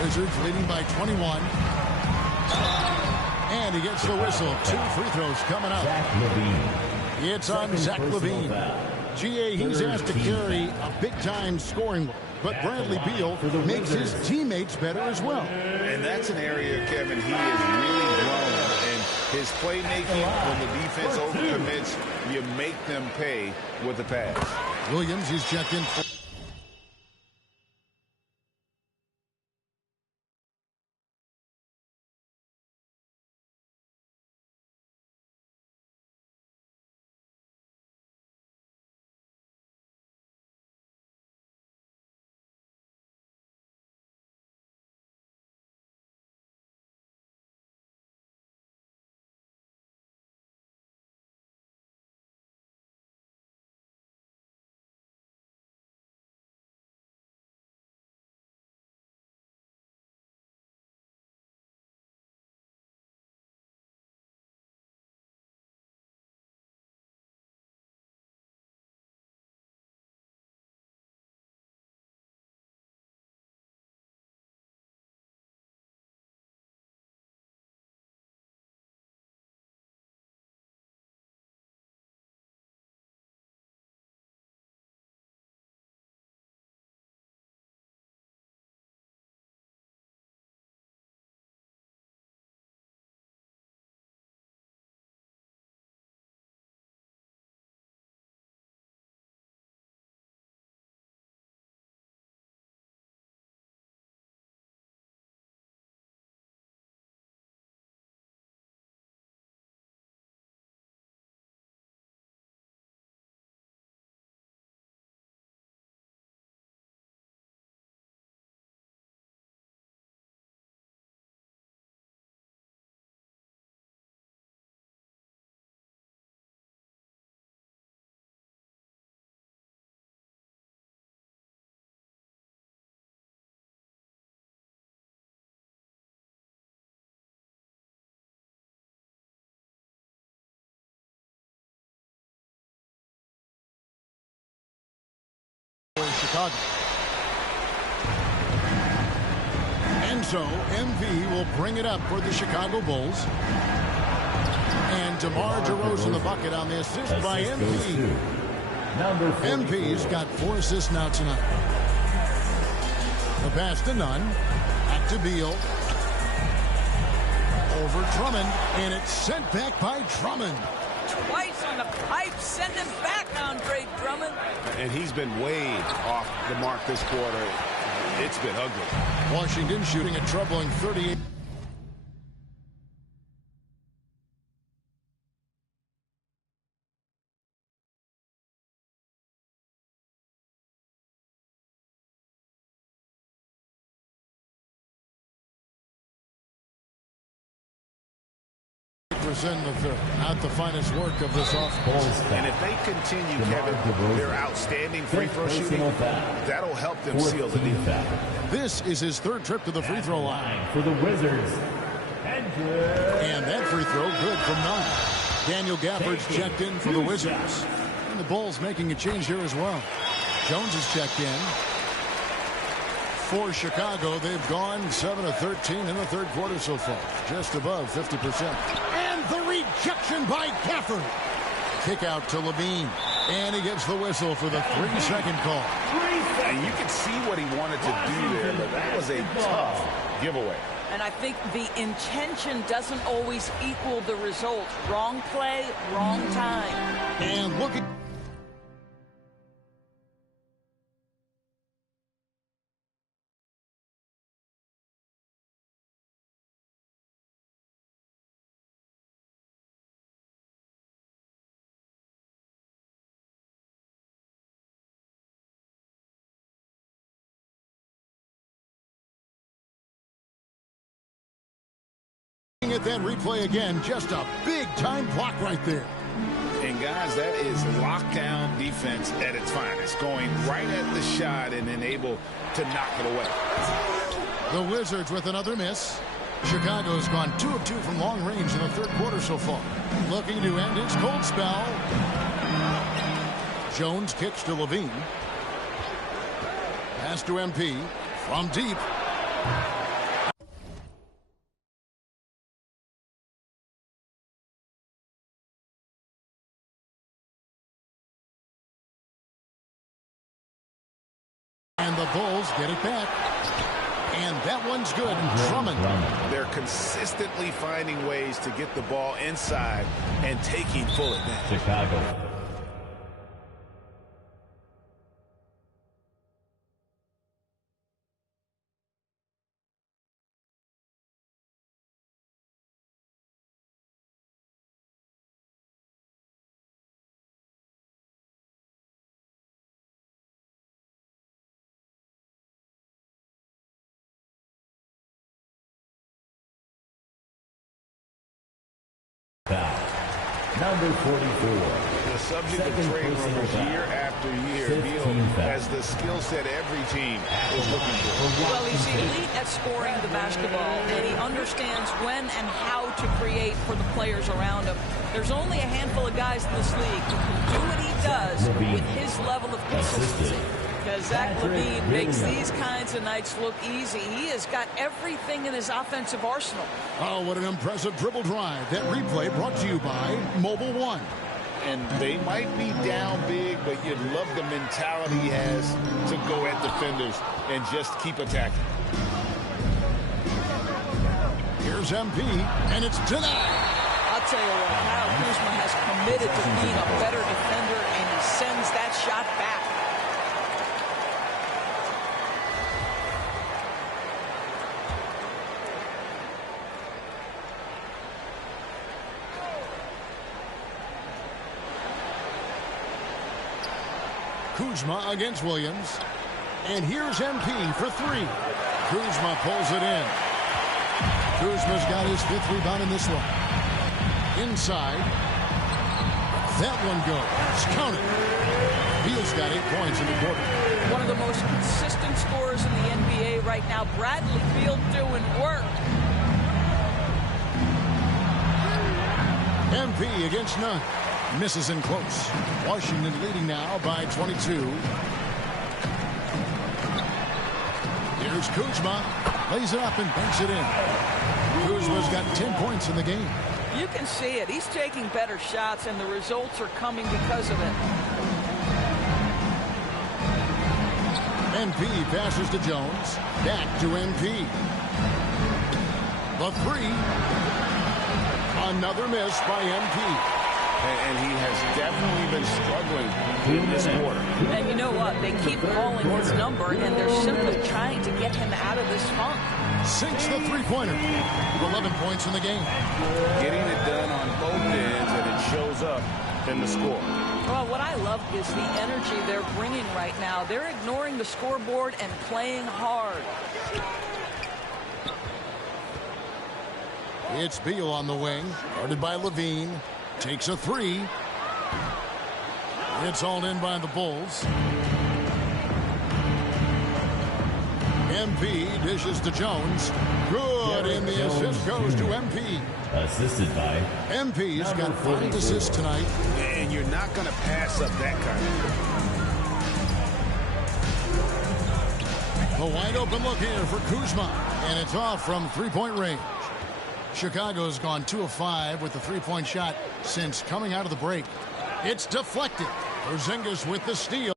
Wizards leading by 21. And he gets the whistle. 2 free throws coming up. It's on Zach LaVine. GA, he's asked to carry a big-time scoring load. But Bradley Beal makes his teammates better as well. And that's an area, Kevin, he has really grown. And his playmaking, when the defense overcommits, you make them pay with the pass. Williams, he's checked in. Chicago. And so MV will bring it up for the Chicago Bulls. And DeMar DeRozan the bucket on the assist by MV. MV's got 4 assists now tonight. The pass to Nunn. Back to Beal. Over Drummond. And it's sent back by Drummond. Twice on the pipe, send him back, Andre Drummond. And he's been way off the mark this quarter. It's been ugly. Washington shooting a troubling 38. In the third. Not the finest work of this offense. And if they continue, Kevin, their outstanding free throw shooting, that'll help them seal the deal. This is his 3rd trip to the free throw line. For the Wizards. And that free throw good from Nunn. Daniel Gafford's checked in for the Wizards. And the Bulls making a change here as well. Jones is checked in. For Chicago, they've gone 7 of 13 in the 3rd quarter so far. Just above 50%. The rejection by Gafford. Kick out to LaVine. And he gets the whistle for the 3-second call. And you can see what he wanted to do there, but that was a tough giveaway. And I think the intention doesn't always equal the result. Wrong play, wrong time. And look at... at that replay again, just a big-time block right there. And, guys, that is lockdown defense at its finest, going right at the shot and then able to knock it away. The Wizards with another miss. Chicago's gone 2 of 2 from long range in the 3rd quarter so far. Looking to end its cold spell. Jones kicks to LaVine. Pass to MP from deep. And the Bulls get it back. And that one's good. Drummond. They're consistently finding ways to get the ball inside and taking full advantage. Chicago. Number 44. The subject of trade rumors year after year deal as the skill set every team is looking for. Well, he's elite at scoring the basketball, and he understands when and how to create for the players around him. There's only a handful of guys in this league who can do what he does with his level of consistency. Because Zach LaVine makes these kinds of nights look easy. He has got everything in his offensive arsenal. Oh, what an impressive dribble drive. That replay brought to you by Mobile One. And they might be down big, but you'd love the mentality he has to go at defenders and just keep attacking. Here's MP, and it's denied. I'll tell you what, Kyle Kuzma has committed to being a better defender, and he sends that shot back. Kuzma against Williams. And here's MP for three. Kuzma pulls it in. Kuzma's got his 5th rebound in this one. Inside. That one goes. Count it. Beal's got 8 points in the quarter. One of the most consistent scorers in the NBA right now. Bradley Beal doing work. MP against none. Misses in close. Washington leading now by 22. Here's Kuzma. Lays it up and banks it in. Kuzma's got 10 points in the game. You can see it. He's taking better shots, and the results are coming because of it. MP passes to Jones. Back to MP. The three. Another miss by MP. And he has definitely been struggling in this quarter. And you know what? They keep calling his number, and they're simply trying to get him out of this funk. Sinks the three-pointer. 11 points in the game. Getting it done on both ends, and it shows up in the score. Well, what I love is the energy they're bringing right now. They're ignoring the scoreboard and playing hard. It's Beal on the wing, guarded by LaVine. Takes a three. It's hauled in by the Bulls. MP dishes to Jones. Good, and the assist goes to MP. Assisted by MP's got 5 assists tonight. And you're not going to pass up that kind of thing. The wide open look here for Kuzma, and it's off from 3-point range. Chicago's gone 2 of 5 with the 3-point shot since coming out of the break. It's deflected. Porzingis with the steal.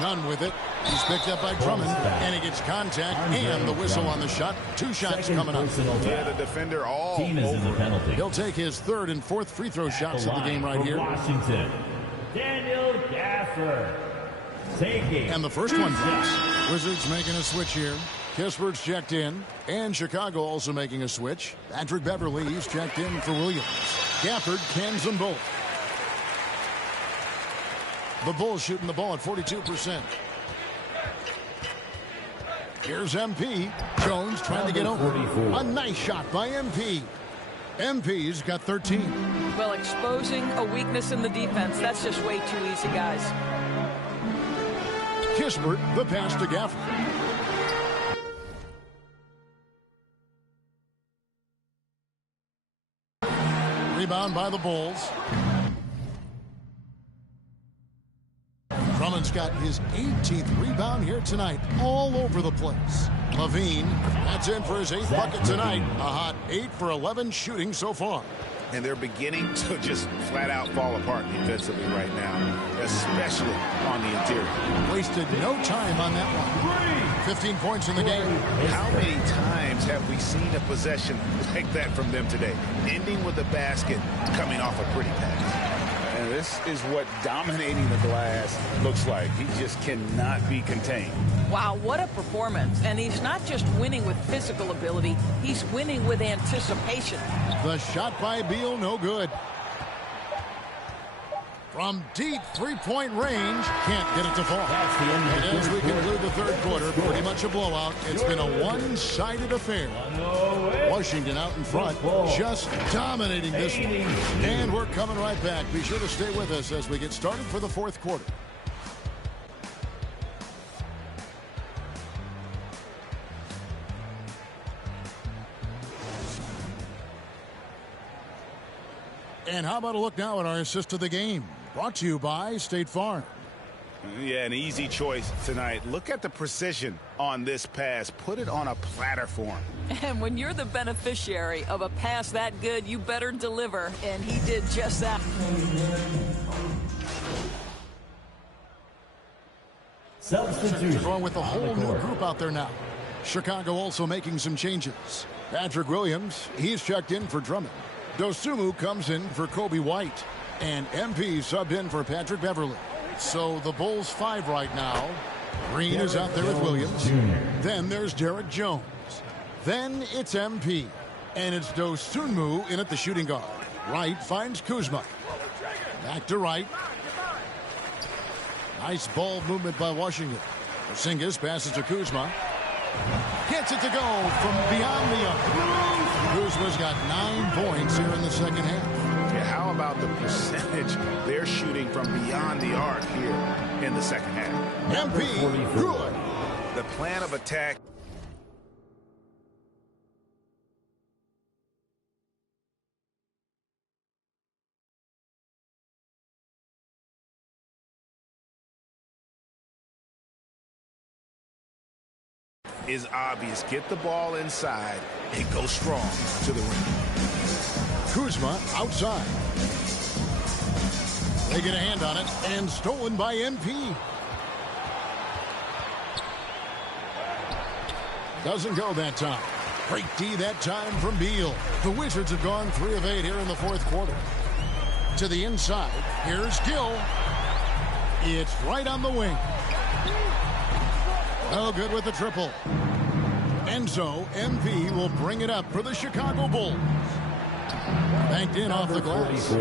None with it. He's picked up by Drummond, and he gets contact and the whistle on the shot. 2 shots coming up. Yeah, the defender all Team is in the penalty. He'll take his 3rd and 4th free throw shots of the game right here. Washington, Daniel Gafford. Taking. And the first one goes. Wizards making a switch here. Kispert's checked in, and Chicago also making a switch. Patrick Beverly, he's checked in for Williams. Gafford cans them both. The Bulls shooting the ball at 42%. Here's MP. Jones trying to get over. A nice shot by MP. MP's got 13. Well, exposing a weakness in the defense, that's just way too easy, guys. Kispert, the pass to Gafford. Rebound by the Bulls. Drummond's got his 18th rebound here tonight, all over the place. Levine, that's in for his 8th bucket tonight. A hot 8 for 11 shooting so far. And they're beginning to just flat out fall apart defensively right now, especially on the interior. Wasted no time on that one. 15 points in the game. How many times have we seen a possession like that from them today? Ending with a basket, coming off a pretty pass. And this is what dominating the glass looks like. He just cannot be contained. Wow, what a performance. And he's not just winning with physical ability, he's winning with anticipation. The shot by Beal, no good. From deep three-point range, can't get it to fall. And as we conclude the 3rd quarter, pretty much a blowout. It's been a one-sided affair. Washington out in front, just dominating this one. And we're coming right back. Be sure to stay with us as we get started for the 4th quarter. And how about a look now at our assist of the game? Brought to you by State Farm. Yeah, an easy choice tonight. Look at the precision on this pass. Put it on a platter for him. And when you're the beneficiary of a pass that good, you better deliver. And he did just that. Substitution. Throwing with a whole new group out there now. Chicago also making some changes. Patrick Williams, he's checked in for Drummond. Dosumu comes in for Kobe White. And MP subbed in for Patrick Beverly. So the Bulls 5 right now. Green is out there with Williams. Then there's Derek Jones. Then it's MP. And it's Dosunmu in at the shooting guard. Wright finds Kuzma. Back to Wright. Nice ball movement by Washington. Porzingis passes to Kuzma. Gets it to go from beyond the arc. Kuzma's got 9 points here in the second half. Yeah, how about the percentage they're shooting from beyond the arc here in the second half? MP, good. The plan of attack. Is obvious. Get the ball inside and go strong to the rim. Kuzma outside. They get a hand on it and stolen by MP. Doesn't go that time. Great D that time from Beal. The Wizards have gone 3 of 8 here in the 4th quarter. To the inside. Here's Gill. It's right on the wing. Oh, good with the triple. And so MP will bring it up for the Chicago Bulls. Banked in off the glass.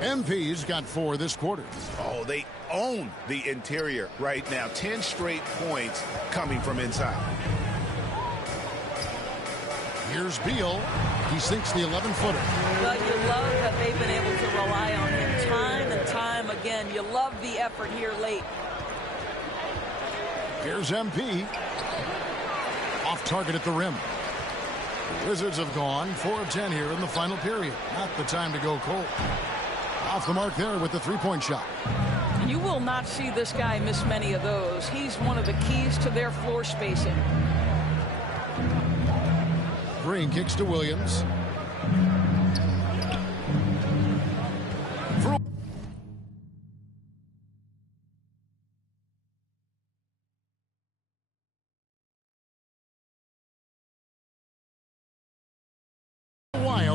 MP's got 4 this quarter. Oh, they own the interior right now. 10 straight points coming from inside. Here's Beal. He sinks the 11-footer. But you love that they've been able to rely on him time and time again. You love the effort here late. Here's MP. Off target at the rim. The Wizards have gone 4 of 10 here in the final period. Not the time to go cold. Off the mark there with the 3-point shot. You will not see this guy miss many of those. He's one of the keys to their floor spacing. Green kicks to Williams.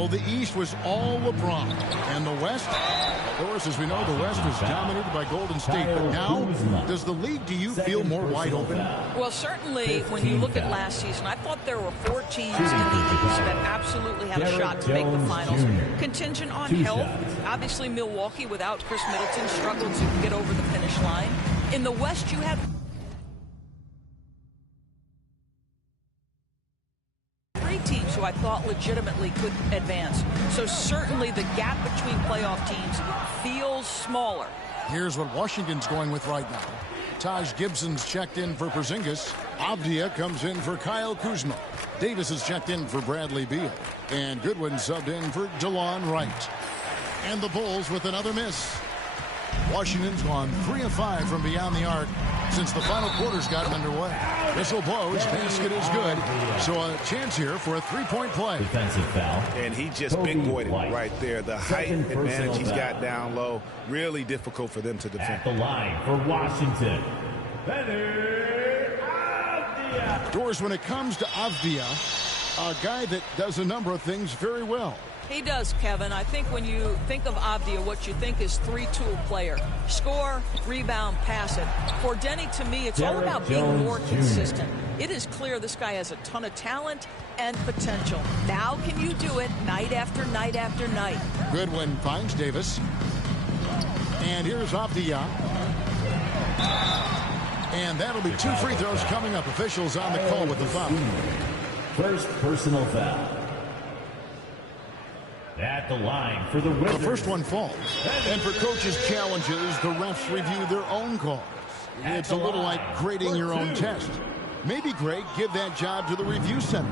the East was all LeBron. And the West, of course, as we know, the West was dominated by Golden State. But now, does the league, do you feel more wide open? Well, certainly, when you look at last season, I thought there were 4 teams in the East that absolutely had a shot to make the finals. Contingent on health. Obviously, Milwaukee, without Chris Middleton, struggled to get over the finish line. In the West, you had 3 teams who I thought legitimately could advance. So certainly the gap between playoff teams feels smaller. Here's what Washington's going with right now. Taj Gibson's checked in for Porzingis. Avdia comes in for Kyle Kuzma. Davis is checked in for Bradley Beal. And Goodwin subbed in for DeLon Wright. And the Bulls with another miss. Washington's gone 3 of 5 from beyond the arc since the final quarter's gotten underway. Whistle blows, basket is good. So a chance here for a 3-point play. Defensive foul. And he just big-boyed it right there. The height advantage he's got down low, really difficult for them to defend. At the line for Washington, Doors, when it comes to Avdia, a guy that does a number of things very well. He does, Kevin. I think when you think of Avdia, what you think is 3-tool player. Score, rebound, pass it. For Denny, to me, it's all about being more consistent. It is clear this guy has a ton of talent and potential. Now can you do it night after night after night? Goodwin finds Davis. And here's Avdia. And that'll be 2 free throws coming up. Officials on the call with the foul. First personal foul. At the line for the Wizards. The first one falls. And for coaches' challenges, the refs review their own calls. It's a little like grading your own test. Maybe, Greg, give that job to the review center.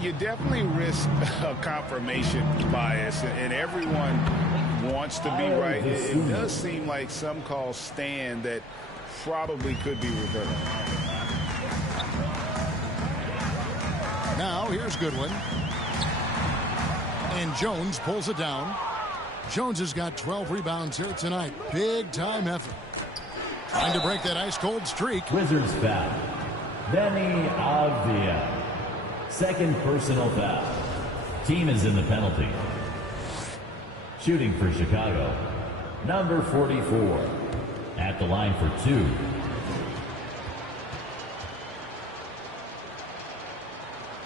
You definitely risk a confirmation bias, and everyone wants to be right. It does seem like some calls stand that probably could be reversed. Now, here's Goodwin. And Jones pulls it down. Jones has got 12 rebounds here tonight. Big-time effort. Trying to break that ice-cold streak. Wizards foul. Denny Avdia. Second personal foul. Team is in the penalty. Shooting for Chicago, number 44. At the line for 2.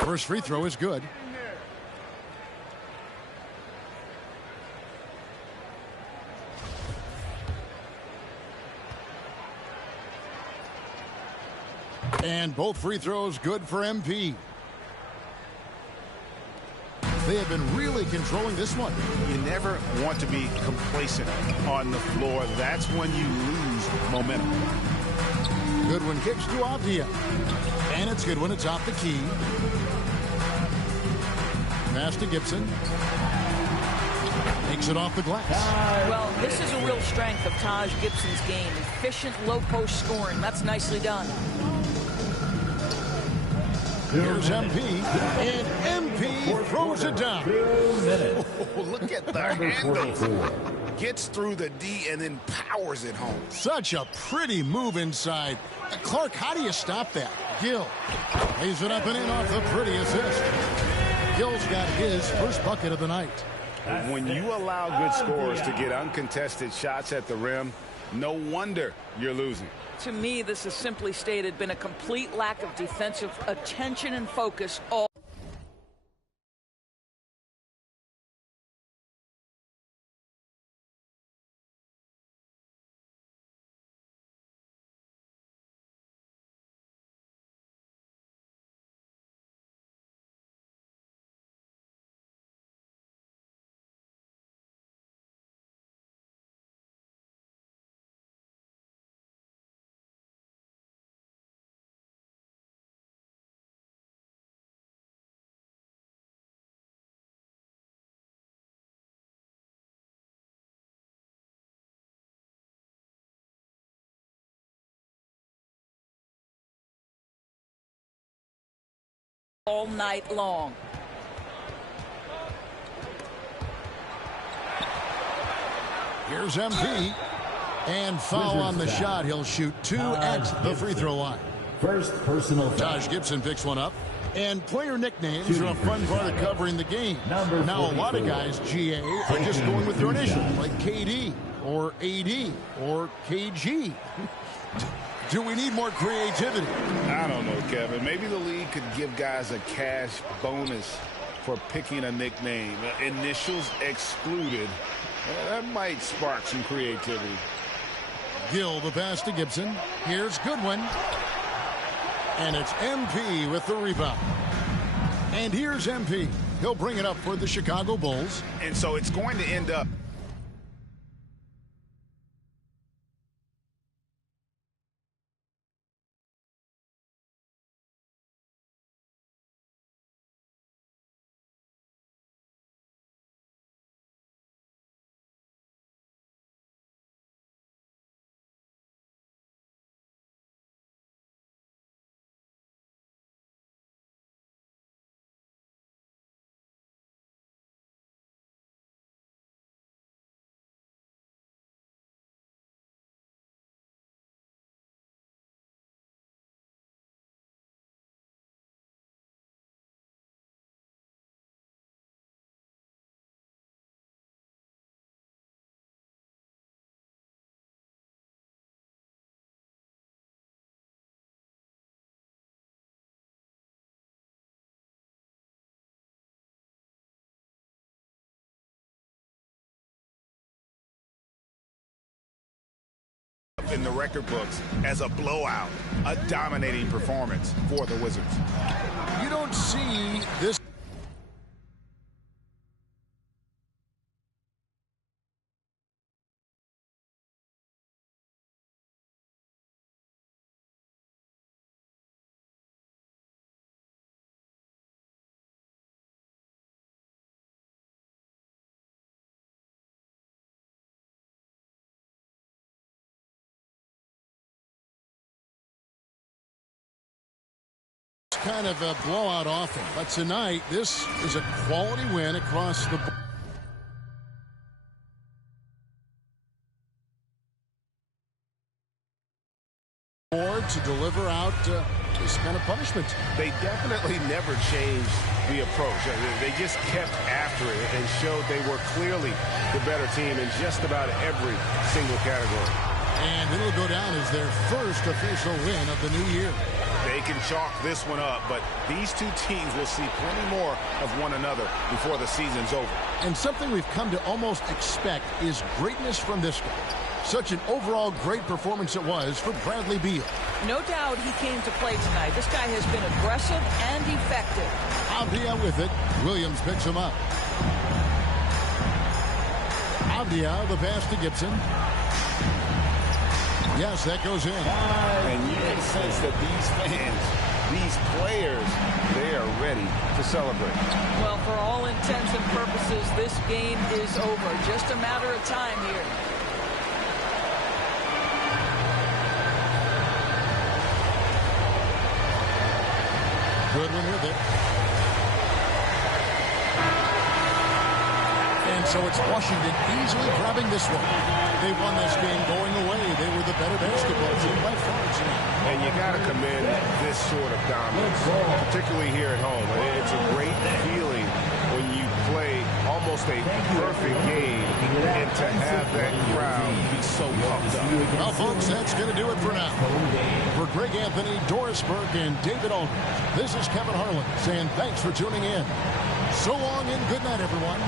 First free throw is good. And both free throws good for MP. They have been really controlling this one. You never want to be complacent on the floor. That's when you lose momentum. Goodwin kicks to Avdia. And it's good when it's off the key. Pass to Gibson. Takes it off the glass. Well, this is a real strength of Taj Gibson's game. Efficient low-post scoring. That's nicely done. Here's MP, and MP throws it down. Oh, look at the handle. Gets through the D and then powers it home. Such a pretty move inside. Clark, how do you stop that? Gill lays it up and in off the pretty assist. Gill's got his first bucket of the night. When you allow good scorers to get uncontested shots at the rim, no wonder you're losing. To me, this has simply stated been a complete lack of defensive attention and focus all night long. Here's MP. And foul on the shot. He'll shoot 2 at the free throw line. First personal foul. Taj Gibson picks one up. And player nicknames are a fun part of covering the game. Now, a lot of guys, GA, are just going with their initials, like KD, or AD, or KG. Do we need more creativity? I don't know, Kevin. Maybe the league could give guys a cash bonus for picking a nickname. Initials excluded. That might spark some creativity. Gill the pass to Gibson. Here's Goodwin. And it's MP with the rebound. And here's MP. He'll bring it up for the Chicago Bulls. And so it's going to end up. In the record books as a blowout, a dominating performance for the Wizards. You don't see this. Kind of a blowout often, but tonight this is a quality win across the board to deliver out this kind of punishment. They definitely never changed the approach. They just kept after it and showed they were clearly the better team in just about every single category. And it'll go down as their first official win of the new year. They can chalk this one up, but these two teams will see plenty more of one another before the season's over. And something we've come to almost expect is greatness from this guy. Such an overall great performance it was for Bradley Beal. No doubt he came to play tonight. This guy has been aggressive and effective. Avdia with it. Williams picks him up. Avdia, the pass to Gibson. Yes, that goes in. And you can sense that these fans, these players, they are ready to celebrate. Well, for all intents and purposes, this game is over. Just a matter of time here. Goodwin with it. And so it's Washington easily grabbing this one. They won this game going away. They were the better basketball team by far tonight. And you got to commend this sort of dominance, particularly here at home. It's a great feeling when you play almost a perfect game and to have that crowd be so pumped up. Well, folks, that's going to do it for now. For Greg Anthony, Doris Burke, and David Aldridge, this is Kevin Harlan saying thanks for tuning in. So long and good night, everyone.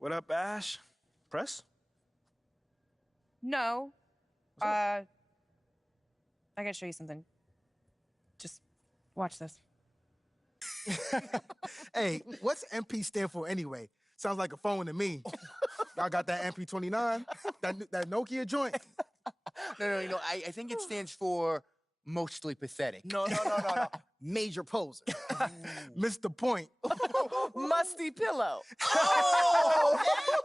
What up, Ash? Press? No. I gotta show you something. Just watch this. Hey, what's MP stand for anyway? Sounds like a phone to me. Y'all got that MP29? That Nokia joint? No. I think it stands for mostly pathetic. No. major poser. Mr. Point. Musty pillow.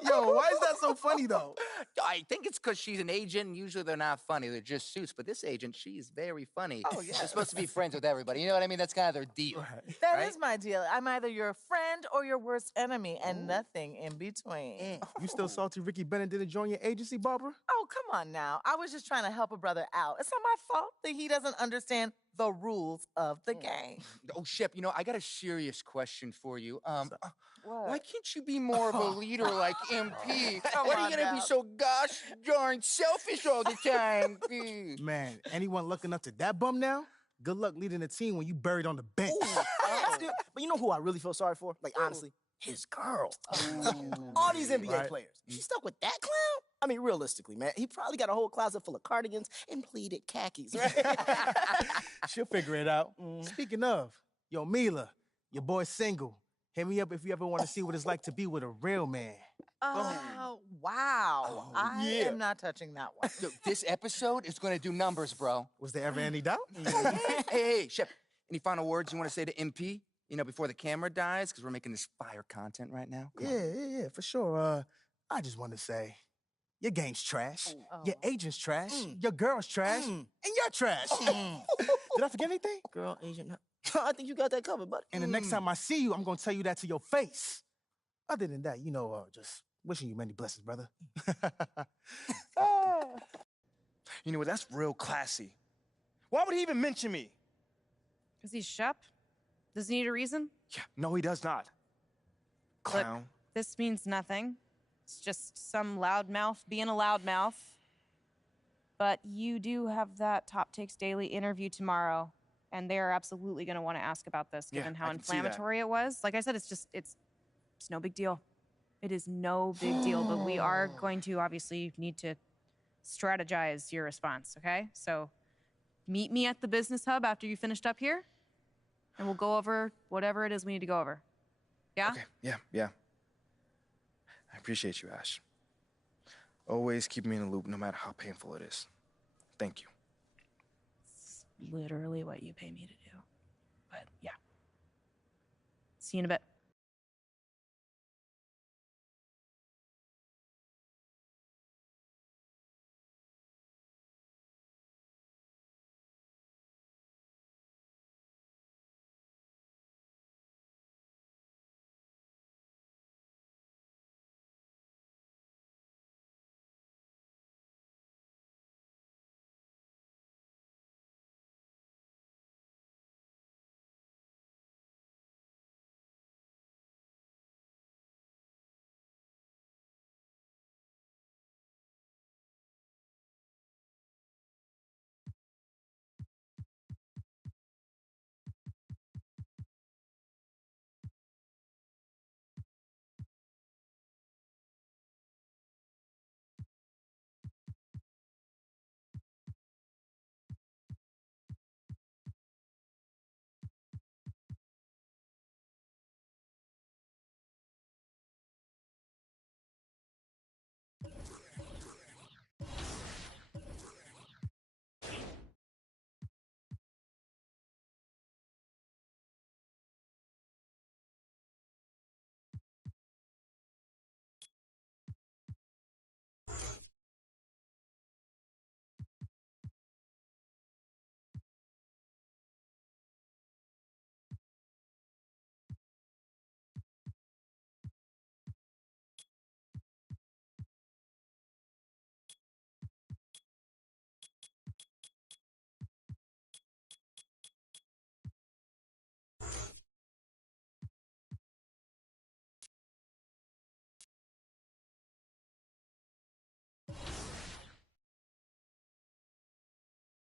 Yo, why is that so funny, though? I think it's because she's an agent, and usually they're not funny. They're just suits. But this agent, she's very funny. Oh, yeah. They're supposed to be friends with everybody. You know what I mean? That's kind of their deal. That is my deal. I'm either your friend or your worst enemy, and nothing in between. You still salty Ricky Bennett didn't join your agency, Barbara? Oh, come on now. I was just trying to help a brother out. It's not my fault that he doesn't understand the rules of the game. Oh, Shep, you know, I got a serious question for you. What? Why can't you be more of a leader like MP? Come Why are on you gonna now. be so gosh darn selfish all the time? Man, anyone looking up to that bum now? Good luck leading the team when you buried on the bench. But you know who I really feel sorry for? Like, honestly, his girl. All these NBA Right. players. She stuck with that clown? I mean, realistically, man, he probably got a whole closet full of cardigans and pleated khakis, right? She'll figure it out. Speaking of, yo, Mila, your boy's single. Hit me up if you ever want to see what it's like to be with a real man. Oh, wow. I am not touching that one. Yo, this episode is gonna do numbers, bro. Was there ever any doubt? Hey, Shep, any final words you want to say to MP? You know, before the camera dies, because we're making this fire content right now. Come on. Yeah, for sure. I just want to say, your game's trash. Your agent's trash. Your girl's trash. And you're trash. Did I forget anything? Girl, agent. I think you got that covered, buddy. And the next time I see you, I'm going to tell you that to your face. Other than that, you know, just wishing you many blessings, brother. You know what? That's real classy. Why would he even mention me? Because he's Shep? Does he need a reason? Yeah, no, he does not. Clown. Look, this means nothing. It's just some loudmouth being a loudmouth. But you do have that Top Takes Daily interview tomorrow, and they are absolutely going to want to ask about this, given how I can see that. inflammatory it was. Like I said, it's no big deal. It is no big deal, but we are going to obviously need to strategize your response, okay? So meet me at the business hub after you finished up here, and we'll go over whatever it is we need to go over. Yeah? Okay, yeah. I appreciate you, Ash. Always keep me in the loop, no matter how painful it is. Thank you. It's literally what you pay me to do. But yeah. See you in a bit.